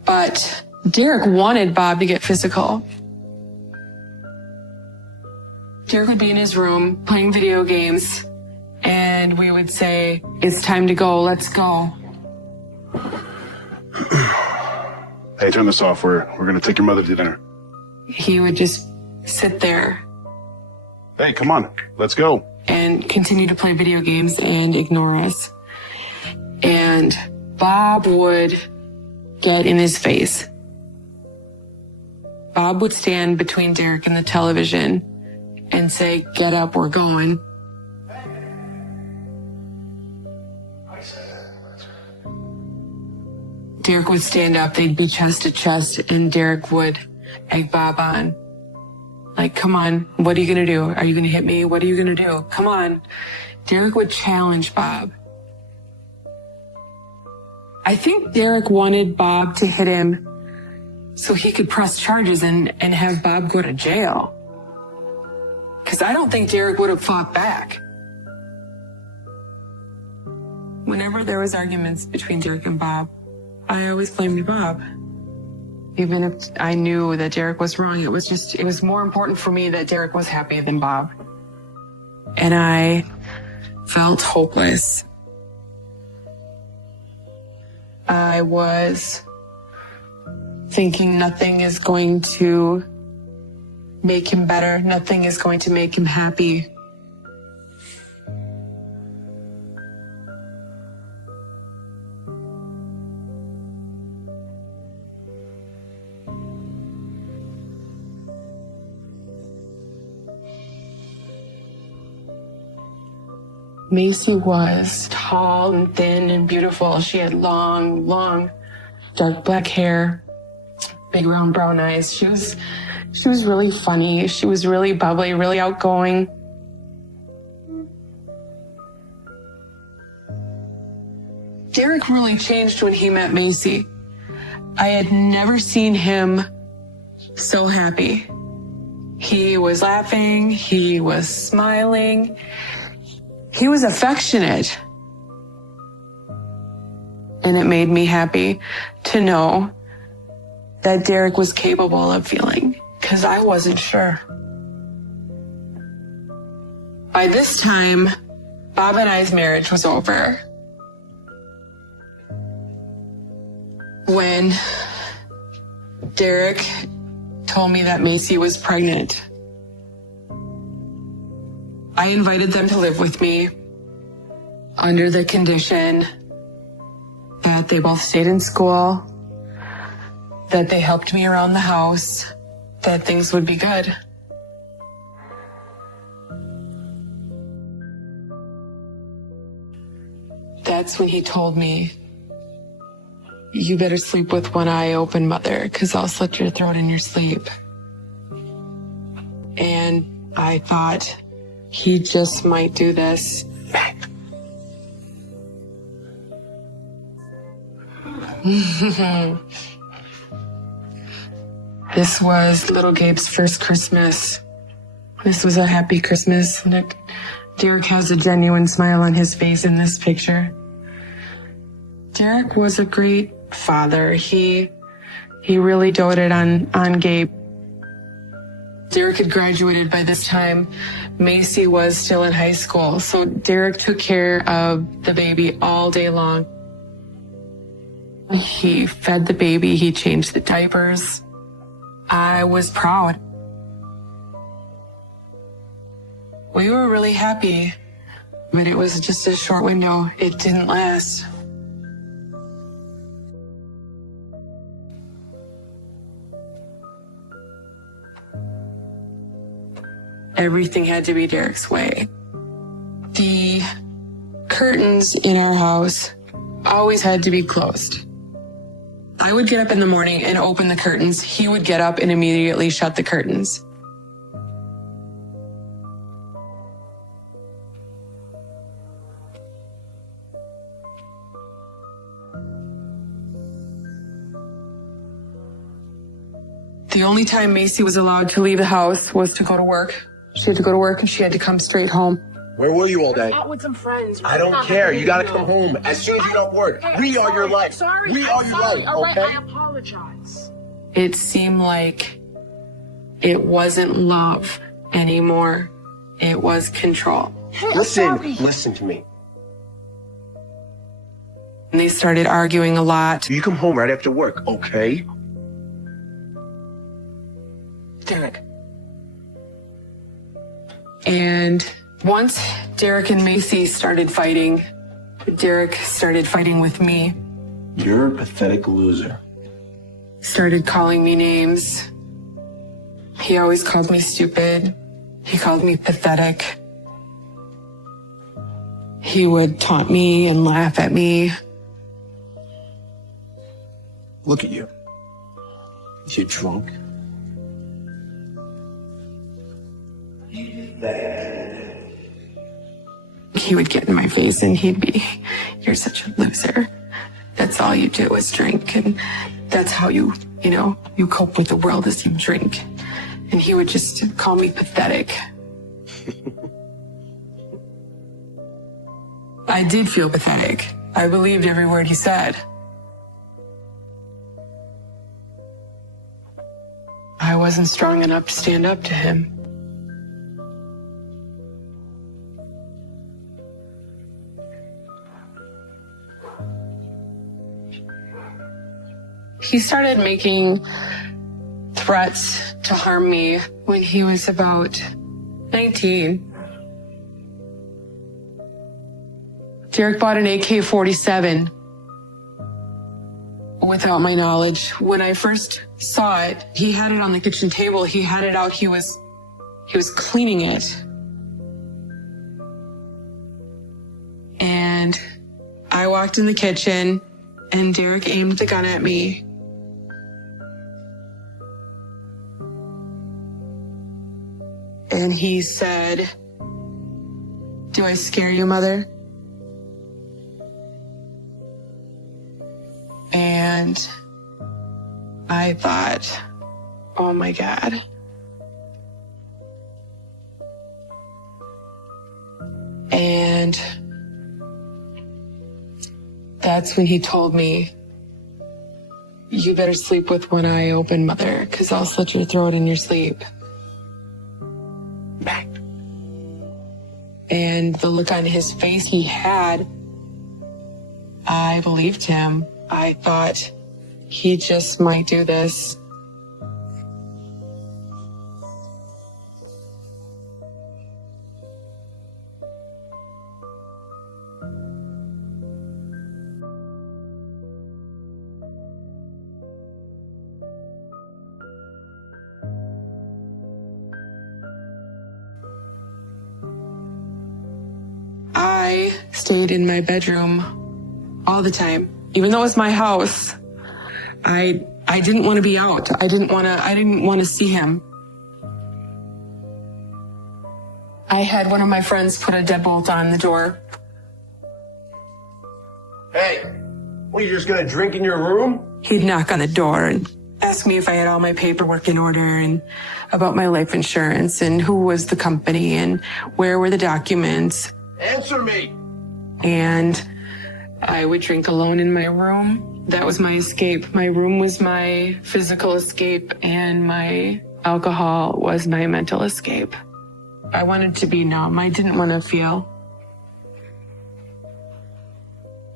but Derek wanted Bob to get physical. Derek would be in his room playing video games, and we would would say, "It's time to go, let's go." Hey, turn this off. We're gonna take your mother to dinner. He would just sit there Hey, come on. Let's go. and continue to play video games and ignore us. And Bob would get in his face. Bob would stand between Derek and the television and say, "Get up, we're going." Derek would stand up, they'd be chest to chest, and Derek would egg Bob on. Like, "Come on, what are you gonna do? Are you gonna hit me? What are you gonna do? Come on." Derek would challenge Bob. I think Derek wanted Bob to hit him so he could press charges and have Bob go to jail. Because I don't think Derek would have fought back. Whenever there was arguments between Derek and Bob, I always blamed Bob. Even if I knew that Derek was wrong, it was more important for me that Derek was happy than Bob. And I felt hopeless. I was thinking nothing is going to make him better. Nothing is going to make him happy. Macy was tall and thin and beautiful. She had long, dark black hair, big round brown eyes. She was really funny. She was really bubbly, really outgoing. Derek really changed when he met Macy. I had never seen him so happy. He was laughing. He was smiling. He was affectionate. And it made me happy to know that Derek was capable of feeling, because I wasn't sure. By this time, Bob and I's marriage was over. When Derek told me that Macy was pregnant, I invited them to live with me under the condition that they both stayed in school, that they helped me around the house, that things would be good. That's when he told me, "You better sleep with one eye open, mother, because I'll slit your throat in your sleep." And I thought, he just might do this. This was little Gabe's first Christmas. This was a happy Christmas. Derek has a genuine smile on his face in this picture. Derek was a great father. He really doted on Gabe. Derek had graduated by this time. Macy was still in high school, so Derek took care of the baby all day long. He fed the baby, he changed the diapers. I was proud. We were really happy, but it was just a short window. It didn't last. Everything had to be Derek's way. The curtains in our house always had to be closed. I would get up in the morning and open the curtains. He would get up and immediately shut the curtains. The only time Macy was allowed to leave the house was to go to work. She had to go to work and she had to come straight home. Where were you all day? Out with some friends. I don't care. You gotta come home as soon as you don't work. We are your life. Sorry. We are your life, All right, okay? I apologize. It seemed like it wasn't love anymore. It was control. Listen to me. And they started arguing a lot. You come home right after work, okay? Derek. And once Derek and Macy started fighting, Derek started fighting with me. You're a pathetic loser. Started calling me names. He always called me stupid. He called me pathetic. He would taunt me and laugh at me. Look at you. You're drunk. He would get in my face and he'd be, "You're such a loser. That's all you do is drink. And that's how you cope with the world is you drink." And he would just call me pathetic. I did feel pathetic. I believed every word he said. I wasn't strong enough to stand up to him. He started making threats to harm me when he was about 19. Derek bought an AK-47 without my knowledge. When I first saw it, he had it on the kitchen table. He had it out. He was cleaning it. And I walked in the kitchen and Derek aimed the gun at me. And he said, "Do I scare you, Mother?" And I thought, oh my God. And that's when he told me, "You better sleep with one eye open, Mother, because I'll slit your throat in your sleep." And the look on his face he had, I believed him. I thought he just might do this. I stayed in my bedroom all the time, even though it was my house. I didn't want to be out. I didn't want to see him. I had one of my friends put a deadbolt on the door. Hey, what, you're just gonna drink in your room? He'd knock on the door and ask me if I had all my paperwork in order and about my life insurance and who was the company and where were the documents. Answer me! And I would drink alone in my room. That was my escape. My room was my physical escape and my alcohol was my mental escape. I wanted to be numb. I didn't want to feel.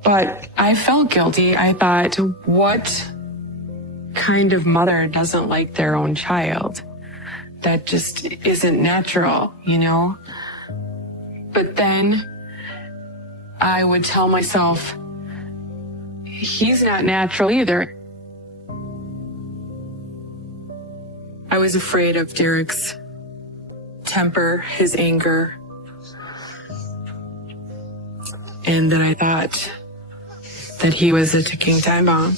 But I felt guilty. I thought, what kind of mother doesn't like their own child? That just isn't natural, you know? But then I would tell myself, he's not natural either. I was afraid of Derek's temper, his anger, and then I thought that he was a ticking time bomb.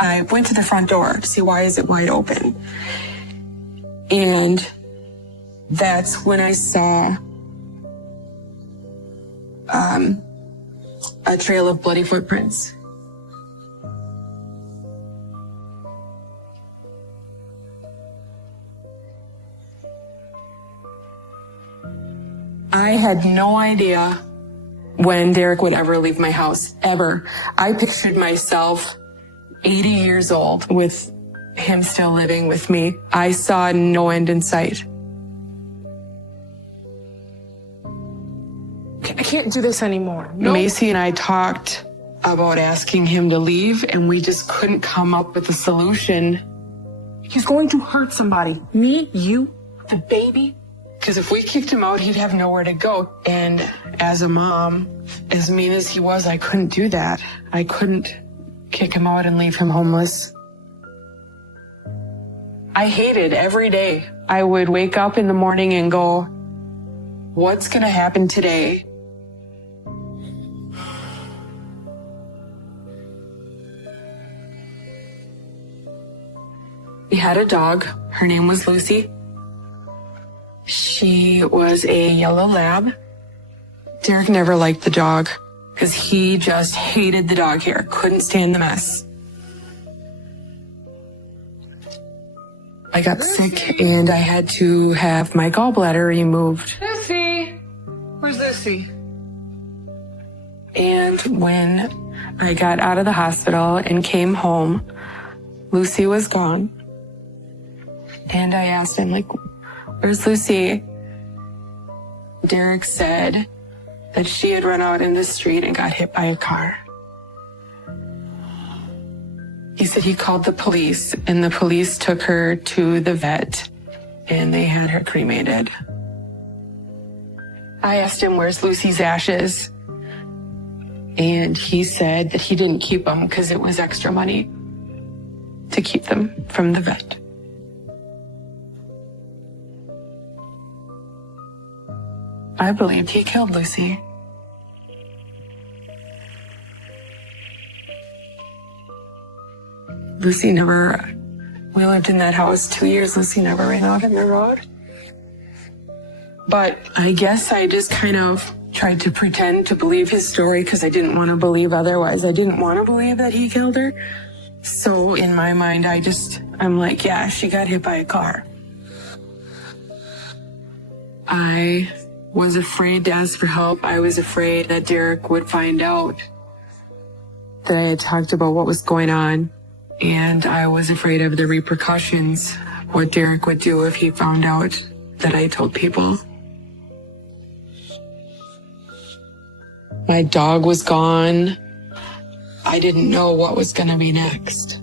I went to the front door to see why is it wide open. And that's when I saw a trail of bloody footprints. I had no idea when Derek would ever leave my house, ever. I pictured myself 80 years old with him still living with me. I saw no end in sight. I can't do this anymore. No. Macy and I talked about asking him to leave, and we just couldn't come up with a solution. He's going to hurt somebody. Me, you, the baby. Because if we kicked him out, he'd have nowhere to go. And as a mom, as mean as he was, I couldn't do that. I couldn't kick him out and leave him homeless. I hated every day. I would wake up in the morning and go, what's going to happen today? We had a dog. Her name was Lucy. She was a yellow lab. Derek never liked the dog because he just hated the dog hair, couldn't stand the mess. I got sick and I had to have my gallbladder removed. Lucy! Where's Lucy? And when I got out of the hospital and came home, Lucy was gone. And I asked him, like, where's Lucy? Derek said that she had run out in the street and got hit by a car. He said he called the police, and the police took her to the vet, and they had her cremated. I asked him, where's Lucy's ashes? And he said that he didn't keep them because it was extra money to keep them from the vet. I believed he killed Lucy. Lucy never, we lived in that house 2 years. Lucy never ran out in the road. But I guess I just kind of tried to pretend to believe his story because I didn't want to believe otherwise. I didn't want to believe that he killed her. So in my mind, I'm like, yeah, she got hit by a car. I was afraid to ask for help. I was afraid that Derek would find out that I had talked about what was going on. And I was afraid of the repercussions, what Derek would do if he found out that I told people. My dog was gone. I didn't know what was going to be next.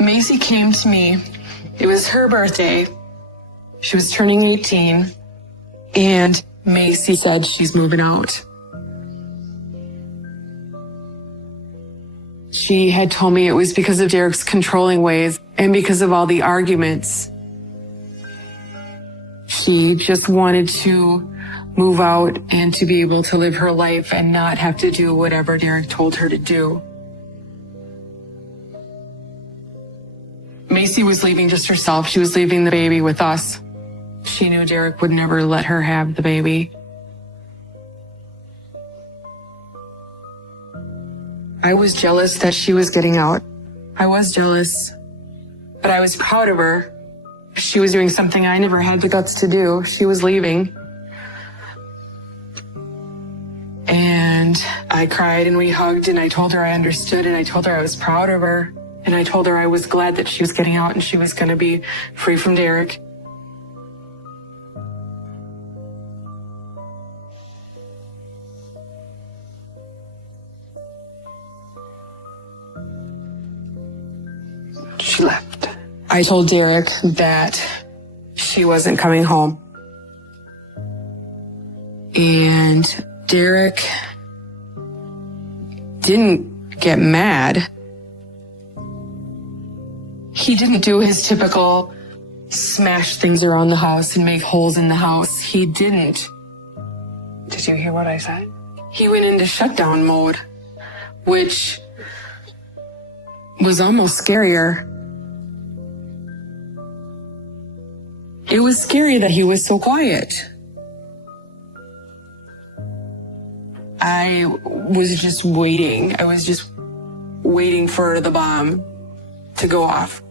Macy came to me. It was her birthday. She was turning 18, and Macy said she's moving out. She had told me it was because of Derek's controlling ways and because of all the arguments. She just wanted to move out and to be able to live her life and not have to do whatever Derek told her to do. Macy was leaving just herself. She was leaving the baby with us. She knew Derek would never let her have the baby. I was jealous that she was getting out. I was jealous, but I was proud of her. She was doing something I never had the guts to do. She was leaving. And I cried and we hugged and I told her I understood and I told her I was proud of her. And I told her I was glad that she was getting out and she was going to be free from Derek. She left. I told Derek that she wasn't coming home. And Derek didn't get mad. He didn't do his typical smash things around the house and make holes in the house. He didn't. Did you hear what I said? He went into shutdown mode, which was almost scarier. It was scary that he was so quiet. I was just waiting. I was just waiting for the bomb to go off.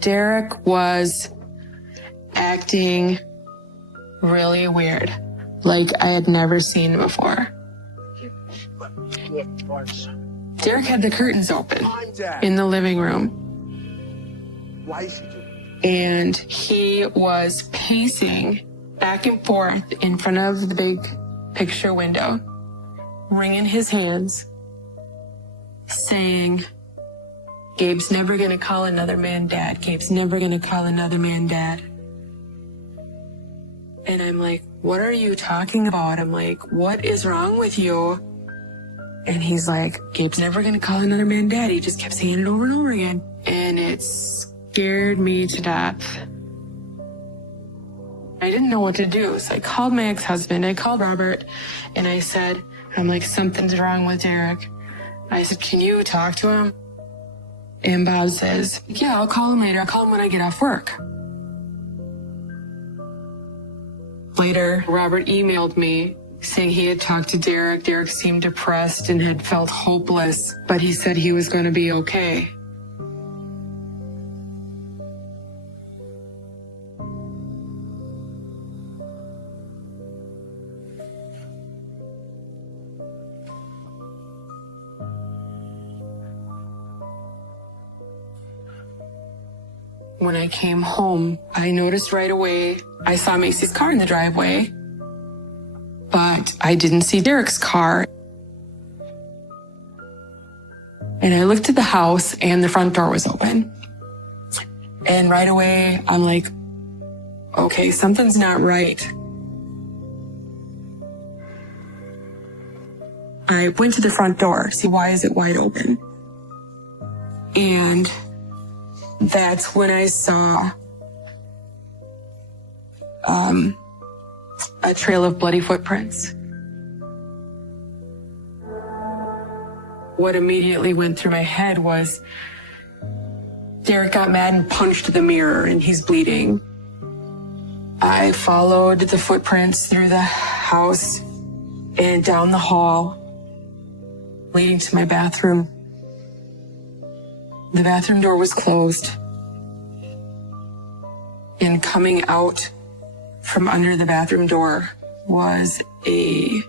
Derek was acting really weird, like I had never seen before. Derek had the curtains open in the living room. And he was pacing back and forth in front of the big picture window, wringing his hands, saying, Gabe's never going to call another man dad. Gabe's never going to call another man dad. And I'm like, what are you talking about? I'm like, what is wrong with you? And he's like, Gabe's never going to call another man dad. He just kept saying it over and over again. And it scared me to death. I didn't know what to do. So I called my ex-husband. I called Robert. And I said, I'm like, something's wrong with Derek. I said, can you talk to him? And Bob says, yeah, I'll call him later. I'll call him when I get off work. Later, Robert emailed me saying he had talked to Derek. Derek seemed depressed and had felt hopeless, but he said he was going to be okay. When I came home, I noticed right away, I saw Macy's car in the driveway, but I didn't see Derek's car. And I looked at the house and the front door was open. And right away, I'm like, okay, something's not right. I went to the front door, see why is it wide open? And that's when I saw a trail of bloody footprints. What immediately went through my head was Derek got mad and punched the mirror and he's bleeding. I followed the footprints through the house and down the hall, leading to my bathroom. The bathroom door was closed. And coming out from under the bathroom door was a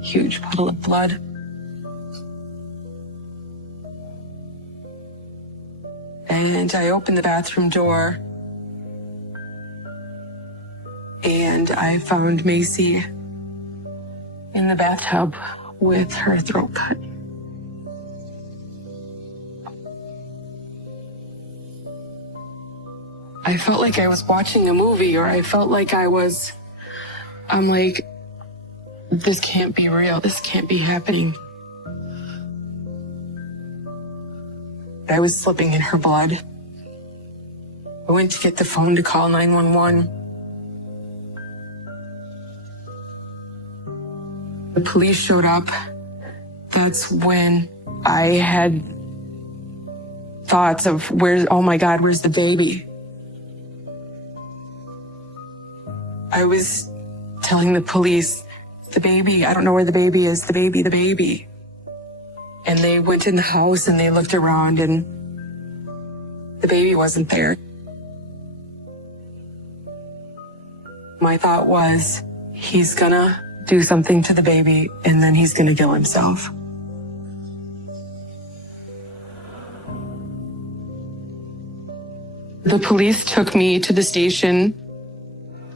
huge puddle of blood. And I opened the bathroom door and I found Macy in the bathtub with her throat cut. I felt like I was watching a movie, or I felt like I'm like, this can't be real. This can't be happening. I was slipping in her blood. I went to get the phone to call 911. The police showed up. That's when I had thoughts of oh my God, where's the baby? I was telling the police, the baby, I don't know where the baby is, the baby. And they went in the house and they looked around and the baby wasn't there. My thought was, he's gonna do something to the baby and then he's gonna kill himself. The police took me to the station.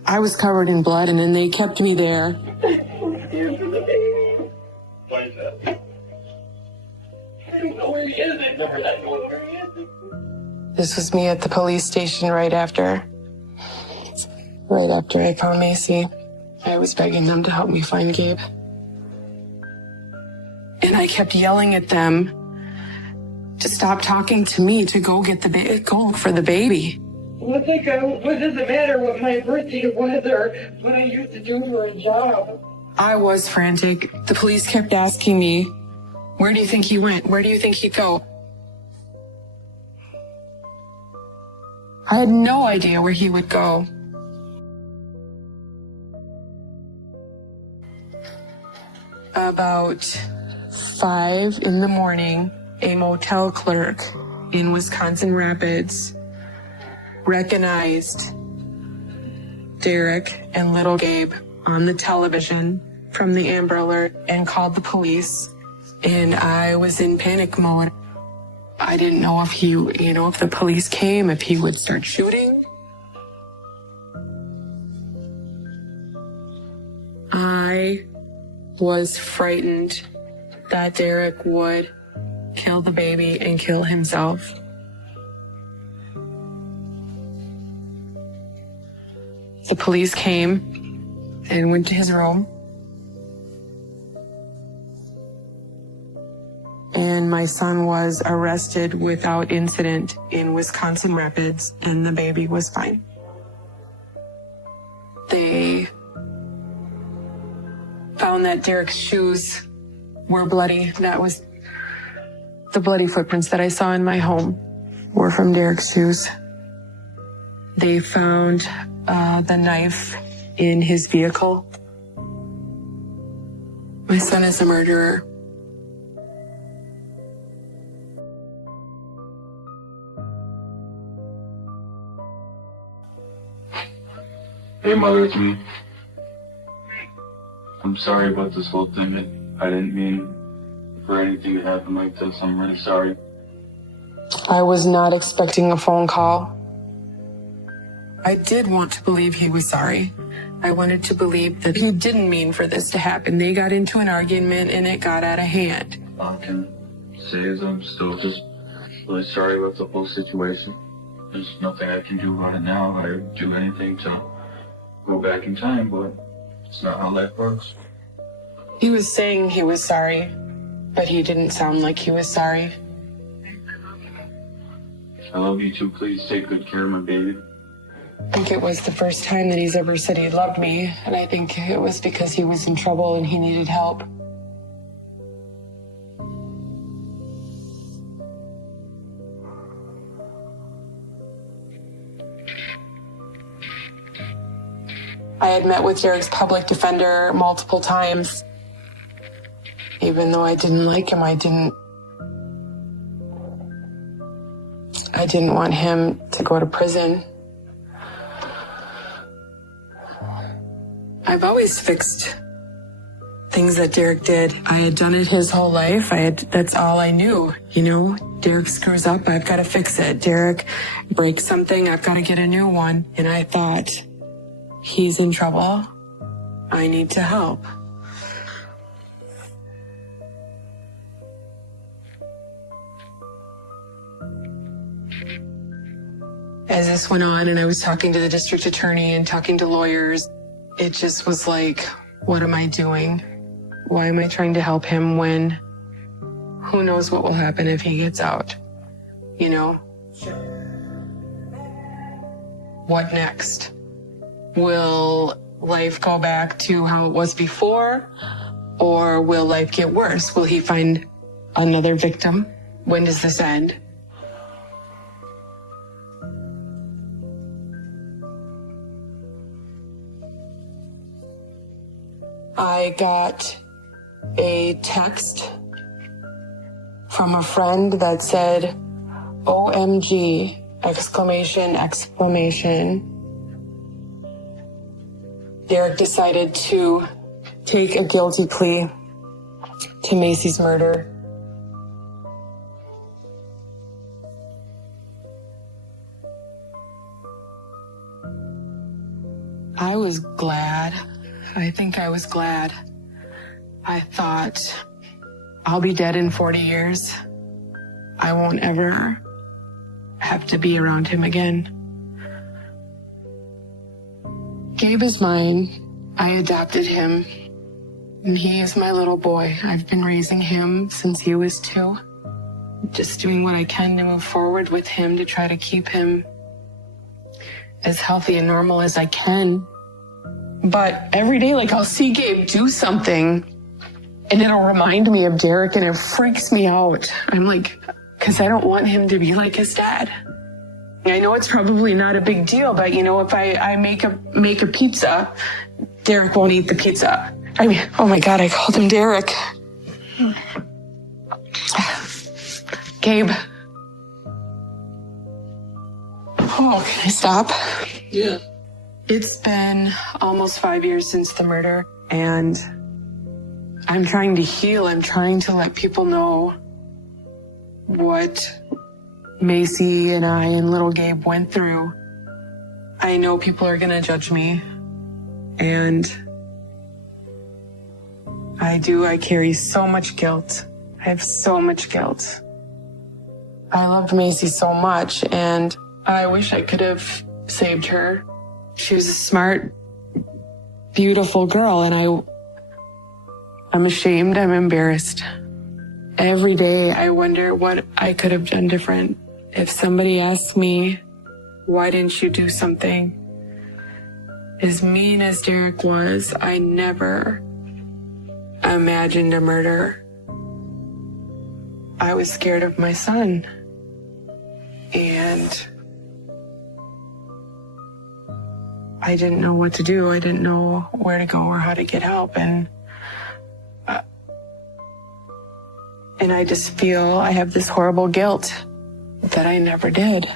I was covered in blood, and then they kept me there. This was me at the police station right after I found Macy. I was begging them to help me find Gabe. And I kept yelling at them to stop talking to me, to go get go look for the baby. What does it matter what my birthday was or what I used to do for a job? I was frantic. The police kept asking me, where do you think he went? Where do you think he'd go? I had no idea where he would go. About 5 a.m, a motel clerk in Wisconsin Rapids recognized Derek and little Gabe on the television from the Amber Alert and called the police. And I was in panic mode. I didn't know if if the police came, if he would start shooting. I was frightened that Derek would kill the baby and kill himself. The police came and went to his room. And my son was arrested without incident in Wisconsin Rapids, and the baby was fine. They found that Derek's shoes were bloody. That was the bloody footprints that I saw in my home were from Derek's shoes. They found the knife in his vehicle. My son is a murderer. Hey, Mother, it's me. I'm sorry about this whole thing. I didn't mean for anything to happen like this. I'm really sorry. I was not expecting a phone call. I did want to believe he was sorry. I wanted to believe that he didn't mean for this to happen. They got into an argument and it got out of hand. All I can say is I'm still just really sorry about the whole situation. There's nothing I can do about it now. I would do anything to go back in time, but it's not how life works. He was saying he was sorry, but he didn't sound like he was sorry. I love you too. Please take good care of my baby. I think it was the first time that he's ever said he loved me, and I think it was because he was in trouble and he needed help. I had met with Derek's public defender multiple times. Even though I didn't like him, I didn't want him to go to prison. I've always fixed things that Derek did. I had done it his whole life. That's all I knew. Derek screws up, I've got to fix it. Derek breaks something, I've got to get a new one. And I thought, he's in trouble. I need to help. As this went on and I was talking to the district attorney and talking to lawyers, it just was like, what am I doing? Why am I trying to help him when who knows what will happen if he gets out? What next? Will life go back to how it was before? Or will life get worse? Will he find another victim? When does this end? I got a text from a friend that said, OMG, exclamation, exclamation. Derek decided to take a guilty plea to Macy's murder. I was glad. I think I was glad. I thought, I'll be dead in 40 years. I won't ever have to be around him again. Gabe is mine. I adopted him. And he is my little boy. I've been raising him since he was 2. Just doing what I can to move forward with him to try to keep him as healthy and normal as I can. But every day, I'll see Gabe do something and it'll remind me of Derek and it freaks me out. I'm because I don't want him to be like his dad. I know it's probably not a big deal, but if I make a pizza, Derek won't eat the pizza. Oh my God, I called him Derek. Gabe. Oh. Oh, can I stop? Yeah. It's been almost 5 years since the murder, and I'm trying to heal. I'm trying to let people know what Macy and I and little Gabe went through. I know people are gonna judge me, and I carry so much guilt. I have so much guilt. I loved Macy so much, and I wish I could have saved her. She was a smart, beautiful girl, and I'm ashamed, I'm embarrassed. Every day I wonder what I could have done different. If somebody asks me, why didn't you do something? As mean as Derek was, I never imagined a murder. I was scared of my son. And I didn't know what to do. I didn't know where to go or how to get help. And I just feel I have this horrible guilt that I never did.